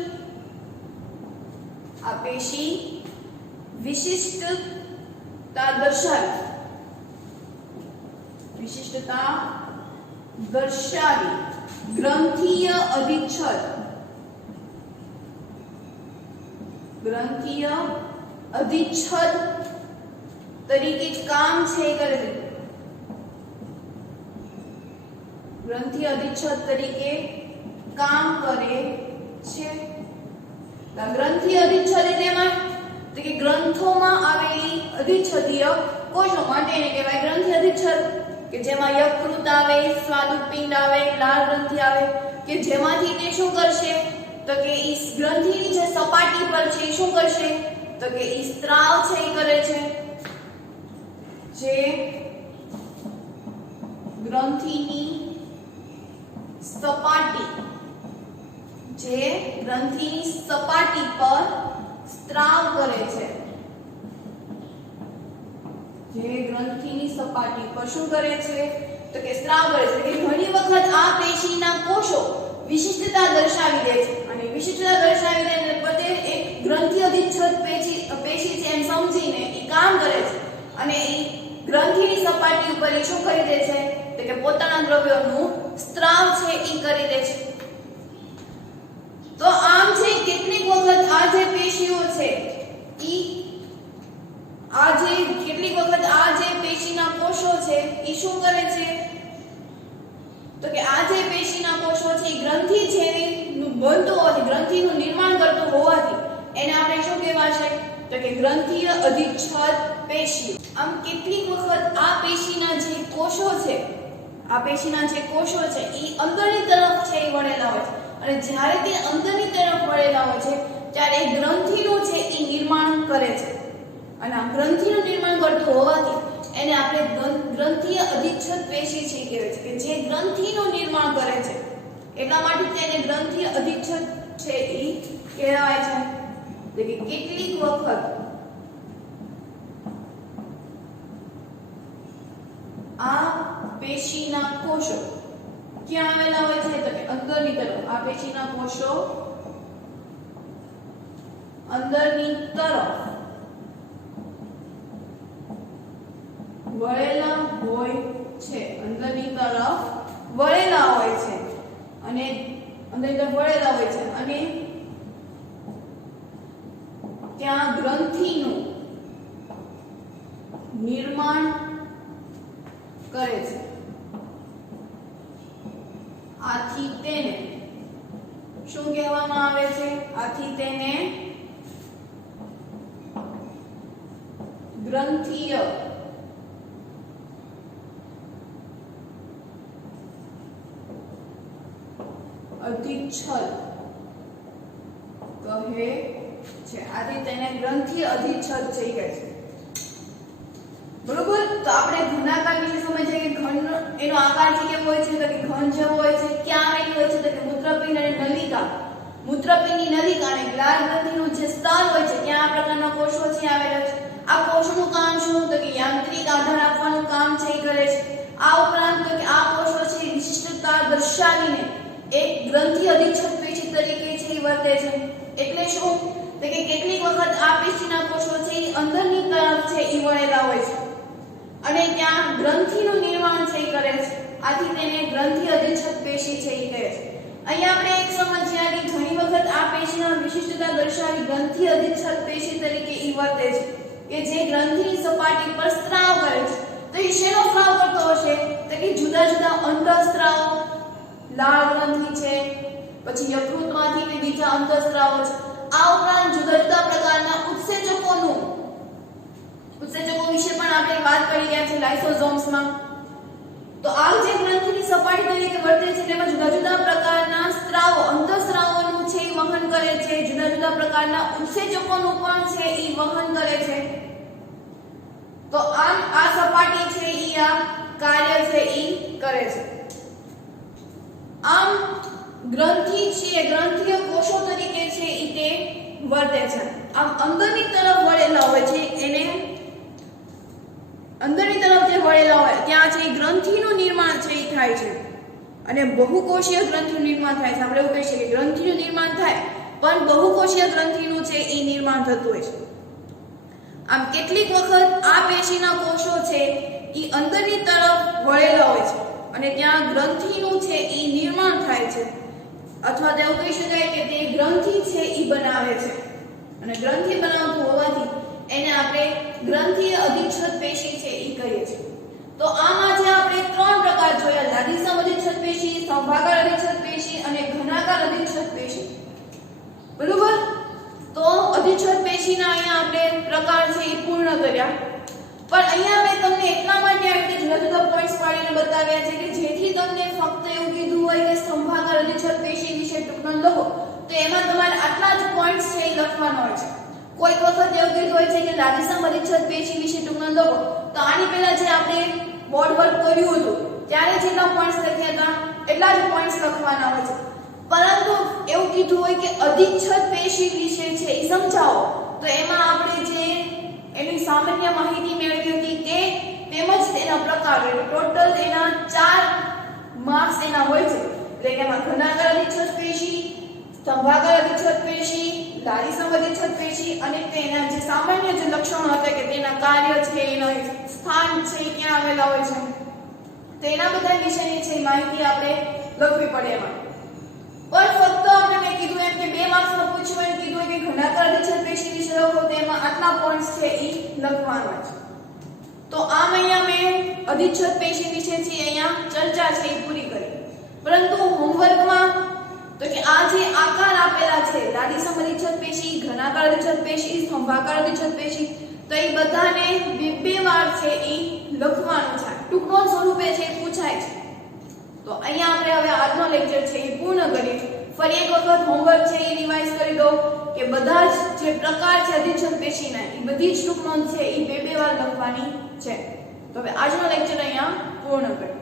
દર્શાવી ગ્રંથીય અધિચ્છદ તરીકે કામ છે કરે છે. ગ્રંથીય અધિચ્છદ તરીકે કામ કરે છે. ગ્રંથીય અધિચ્છદ એટલે તો કે ગ્રંથોમાં આવેલી અધિચ્છદીય કોષો માટે એને કહેવાય ગ્રંથિ અધિચ્છદ, કે જેમાં યકૃત આવે, સ્વાદુપિંડ આવે, લાળ ગ્રંથિ આવે, કે જેમાંથી તે શું કરશે તો કે ઈ ગ્રંથિની જે સપાટી પર છે એ શું કરશે તો કે ઈ સ્ત્રાવ છે એ કરે છે. જે ગ્રંથિની સપાટી પર સ્ત્રાવ કરે છે. જે ગ્રંથિની સપાટી પર શું કરે છે તો કે સ્ત્રાવ કરે છે. કે ઘણી વખત આ પેશીના કોષો વિશિષ્ટતા દર્શાવી દે છે અને વિશિષ્ટતા દર્શાવી દે પોતે એક ગ્રંથિ અધિચ્છદ પેશી છે એમ સમજીને એ કામ કરે છે અને એ ગ્રંથિની સપાટી ઉપર એ શું કરી દે છે તો કે પોતાના દ્રવ્યોનું સ્ત્રાવ છે એ કરી દે છે. તો આમ છે કેટલીક વખત આ જે પેશીઓ છે કેટલીક વખત આ જે પેશીના કોષો છે એ શું કરે છે તો કે આ જે પેશીના કોષો છે એ ગ્રંથિ જેવી બનતો હોવાથી, ગ્રંથિનું નિર્માણ કરતો હોવાથી એને આપણે શું કહેવાશે તો કે ગ્રંથીય અધિચ્છદ પેશી. આમ કેટલીક વખત આ પેશીના જે કોષો છે એ અંદરની તરફ છે એ વળેલા હોય છે અને જ્યારે તે અંદરની તરફ વળેલા હોય છે ત્યારે ગ્રંથિનું છે એ નિર્માણ કરે છે અને આ ગ્રંથિનું નિર્માણ કરતું હોવાથી એને આપણે ગ્રંથીય અધિચ્છદ પેશી છે કહેવાય છે, કે જે ગ્રંથિનું નિર્માણ કરે છે એટલા માટે તેને ગ્રંથીય અધિચ્છદ છે એ કહેવાય છે. એટલે કે કેટલીક વખત આ પેશીના કોષો ક્યાં આવેલા હોય છે તો કે અંદરની તરફ. આ પેશીના કોષો અંદરની તરફ વળેલા હોય છે, અને ત્યાં ગ્રંથિનું નિર્માણ કરે છે. આથી તેને શું કહેવામાં આવે છે? આથી તેને ગ્રંથીય અધિચ્છદ કહે છે. આથી તેને ગ્રંથીય અધિચ્છદ છે કહે છે. બરોબર. તો આપણે ઘનાકાર વિશે સમજીએ કે ઘન એનો આકાર કેવો હોય છે તો કે ઘન જેવો હોય છે. ક્યાં આવેલી હોય છે તો કે મૂત્રપિંડ અને નલિકા. મૂત્રપિંડની નલિકા અને લાળ ગ્રંથિનું જે સ્તર હોય છે ત્યાં આ પ્રકારના કોષો છે આવેલા છે. આ કોષોનું કામ શું તો કે યાંત્રિક આધાર આપવાનું કામ છે એ કરે છે. આ ઉપરાંત તો કે આ કોષો છે વિશિષ્ટતા દર્શાવીને એક ગ્રંથીય અધિચ્છદ પેશી તરીકે છે એ વર્તે છે. એટલે શું તો કે કેટલીક વખત આ પેશીના કોષો છે એ અંદરની તરફ છે એ વળેલા હોય છે અને ત્યાં ગ્રંથિનું નિર્માણ છે એ કરે છે. આથી તેને ગ્રંથીય અધિચ્છદ પેશી છે એ કહે છે. અહીંયા આપણે એક સમજ્યા કે ઘણી વખત આ પેશીના વિશિષ્ટતા દર્શાવી ગ્રંથિ અધિચ્છદ પેશી તરીકે ઈ વર્તે છે કે જે ગ્રંથિની સપાટી પર સ્ત્રાવ કરે છે. તો એ શેનો સ્ત્રાવ કરતો હશે? તો કે જુદા જુદા અંતઃસ્ત્રાવ, લાળ ગ્રંથિ છે, પછી યકૃતમાંથી કે બીજા અંતઃસ્ત્રાવો છે. આ ઉપરાંત જુદા જુદા પ્રકારના ઉત્સેચકો વિશે પણ આપણે વાત કરી રહ્યા છે લાઇસોઝોમ્સમાં. તો આ જે ગ્રંથિની સપાટી તરીકે વર્તે છે તેમાં જુદા જુદા પ્રકારના સ્ત્રાવો, અંતઃસ્ત્રાવોનું છે એ વહન કરે છે, જુદા જુદા પ્રકારના ઉત્સેચકોનું પણ છે એ વહન કરે છે. તો આ સપાટી છે એ આ કાર્ય છે એ કરે છે. આમ ગ્રંથિ છે, ગ્રંથિય કોષો તરીકે છે એ તે વર્તે છે. આમ અંદરની તરફ વળેલા હોય છે એને અંદરની તરફ જે વળેલા હોય ત્યાં છે ગ્રંથિનું નિર્માણ છે એ થાય છે અને બહુકોષીય ગ્રંથિનું નિર્માણ થાય છે. આપણે એવું કહી શકીએ ગ્રંથિનું નિર્માણ થાય પણ બહુકોષીય ગ્રંથિનું છે એ નિર્માણ થતું હોય છે. આમ કેટલીક વખત આ પેશીના કોષો છે એ અંદરની તરફ વળેલા હોય છે અને ત્યાં ગ્રંથિનું છે એ નિર્માણ થાય છે અથવા તો એવું કહી શકાય કે તે ગ્રંથિ છે એ બનાવે છે અને ગ્રંથિ બનાવતું હોવાથી એને આપણે ગ્રંથિય અધિચ્છદ પેશી છે એ કહીએ છીએ. તો આમાં જે આપણે ત્રણ પ્રકાર જોયા, લાદીસમ અધિચ્છદ પેશી, સ્તંભાકાર અધિચ્છદ પેશી અને ઘનાકાર અધિચ્છદ પેશી. બરોબર? તો અધિચ્છદ પેશીના અહીંયા આપણે પ્રકાર છે એ પૂર્ણ કર્યા. પણ અહીંયા મેં તમને એટલા માટે આવી રીતે જુદા જુદા પોઈન્ટ્સ પાડીને બતાવ્યા છે કે જેથી તમને ફક્ત એવું કીધું હોય કે સ્તંભાકાર અધિચ્છદ પેશી વિશે ટૂંકમાં લખો તો એમાં તમારે આટલા જ પોઈન્ટ્સ છે એ લખવાના હોય છે. કોઈક વખત એવું કીધું હોય છે કે લાદીસમ અધિચ્છદ પેશી વિશે ટૂંકમાં લખો તો આની પહેલા જે આપણે બોર્ડ વર્ક કર્યું હતું ત્યારે જેટલા પોઈન્ટ્સ લખ્યા હતા એટલા જ પોઈન્ટ્સ લખવાના હોય છે. પરંતુ એવું કીધું હોય કે અધિચ્છદ પેશી વિશે છે એ સમજાવો તો એમાં આપણે જે એની સામાન્ય માહિતી મેળવી હતી તે તેમજ તેના પ્રકાર ટોટલ એના 4 માર્ક્સ એના હોય છે. એટલે કે એમાં ઘનાકાર અધિચ્છદ પેશી, સ્તંભાકાર અધિચ્છદ પેશી, લાદીસમ અધિચ્છદ પેશી અને તેના જે સામાન્ય જે લક્ષણો હતા કે તેના કાર્ય છે, એના સ્થાન છે ક્યાં આવેલા હોય છે તેના બધા વિશેની છે માહિતી આપણે લખવી પડે એમાં. પણ ફક્ત આપણે મેં કીધું એમ કે 2 માર્ક્સમાં પૂછ્યું એમ કીધું કે ઘનાકાર અધિચ્છદ પેશી વિશે લખો તેમાં આટલા પોઈન્ટ્સ છે એ લખવાના છે. તો આમ અહીંયા મેં અધિચ્છદ પેશી વિશે છે અહીંયા ચર્ચા છે એ પૂરી કરી. પરંતુ હોમવર્કમાં તો કે આ જે આકાર આપેલા છે લાદીસમ અધિચ્છદ પેશી, ઘનાકાર અધિચ્છદ પેશી, સ્તંભાકાર અધિચ્છદ પેશી તો એ બધાને 2 વાર છે એ લખવાનું છે. ટૂંકનો સ્વરૂપે છે એ પૂછાય છે. તો અહીંયા આપણે હવે આજનો લેક્ચર છે એ પૂર્ણ કરીએ. ફરી એક વખત હોમવર્ક છે એ રિવાઇઝ કરી દો કે બધા જ જે પ્રકાર છે અધિચ્છદ પેશીના એ બધી જ ટૂંક નોંધ છે એ 2 વાર લખવાની છે. તો હવે આજનો લેક્ચર અહીંયા પૂર્ણ કરીએ.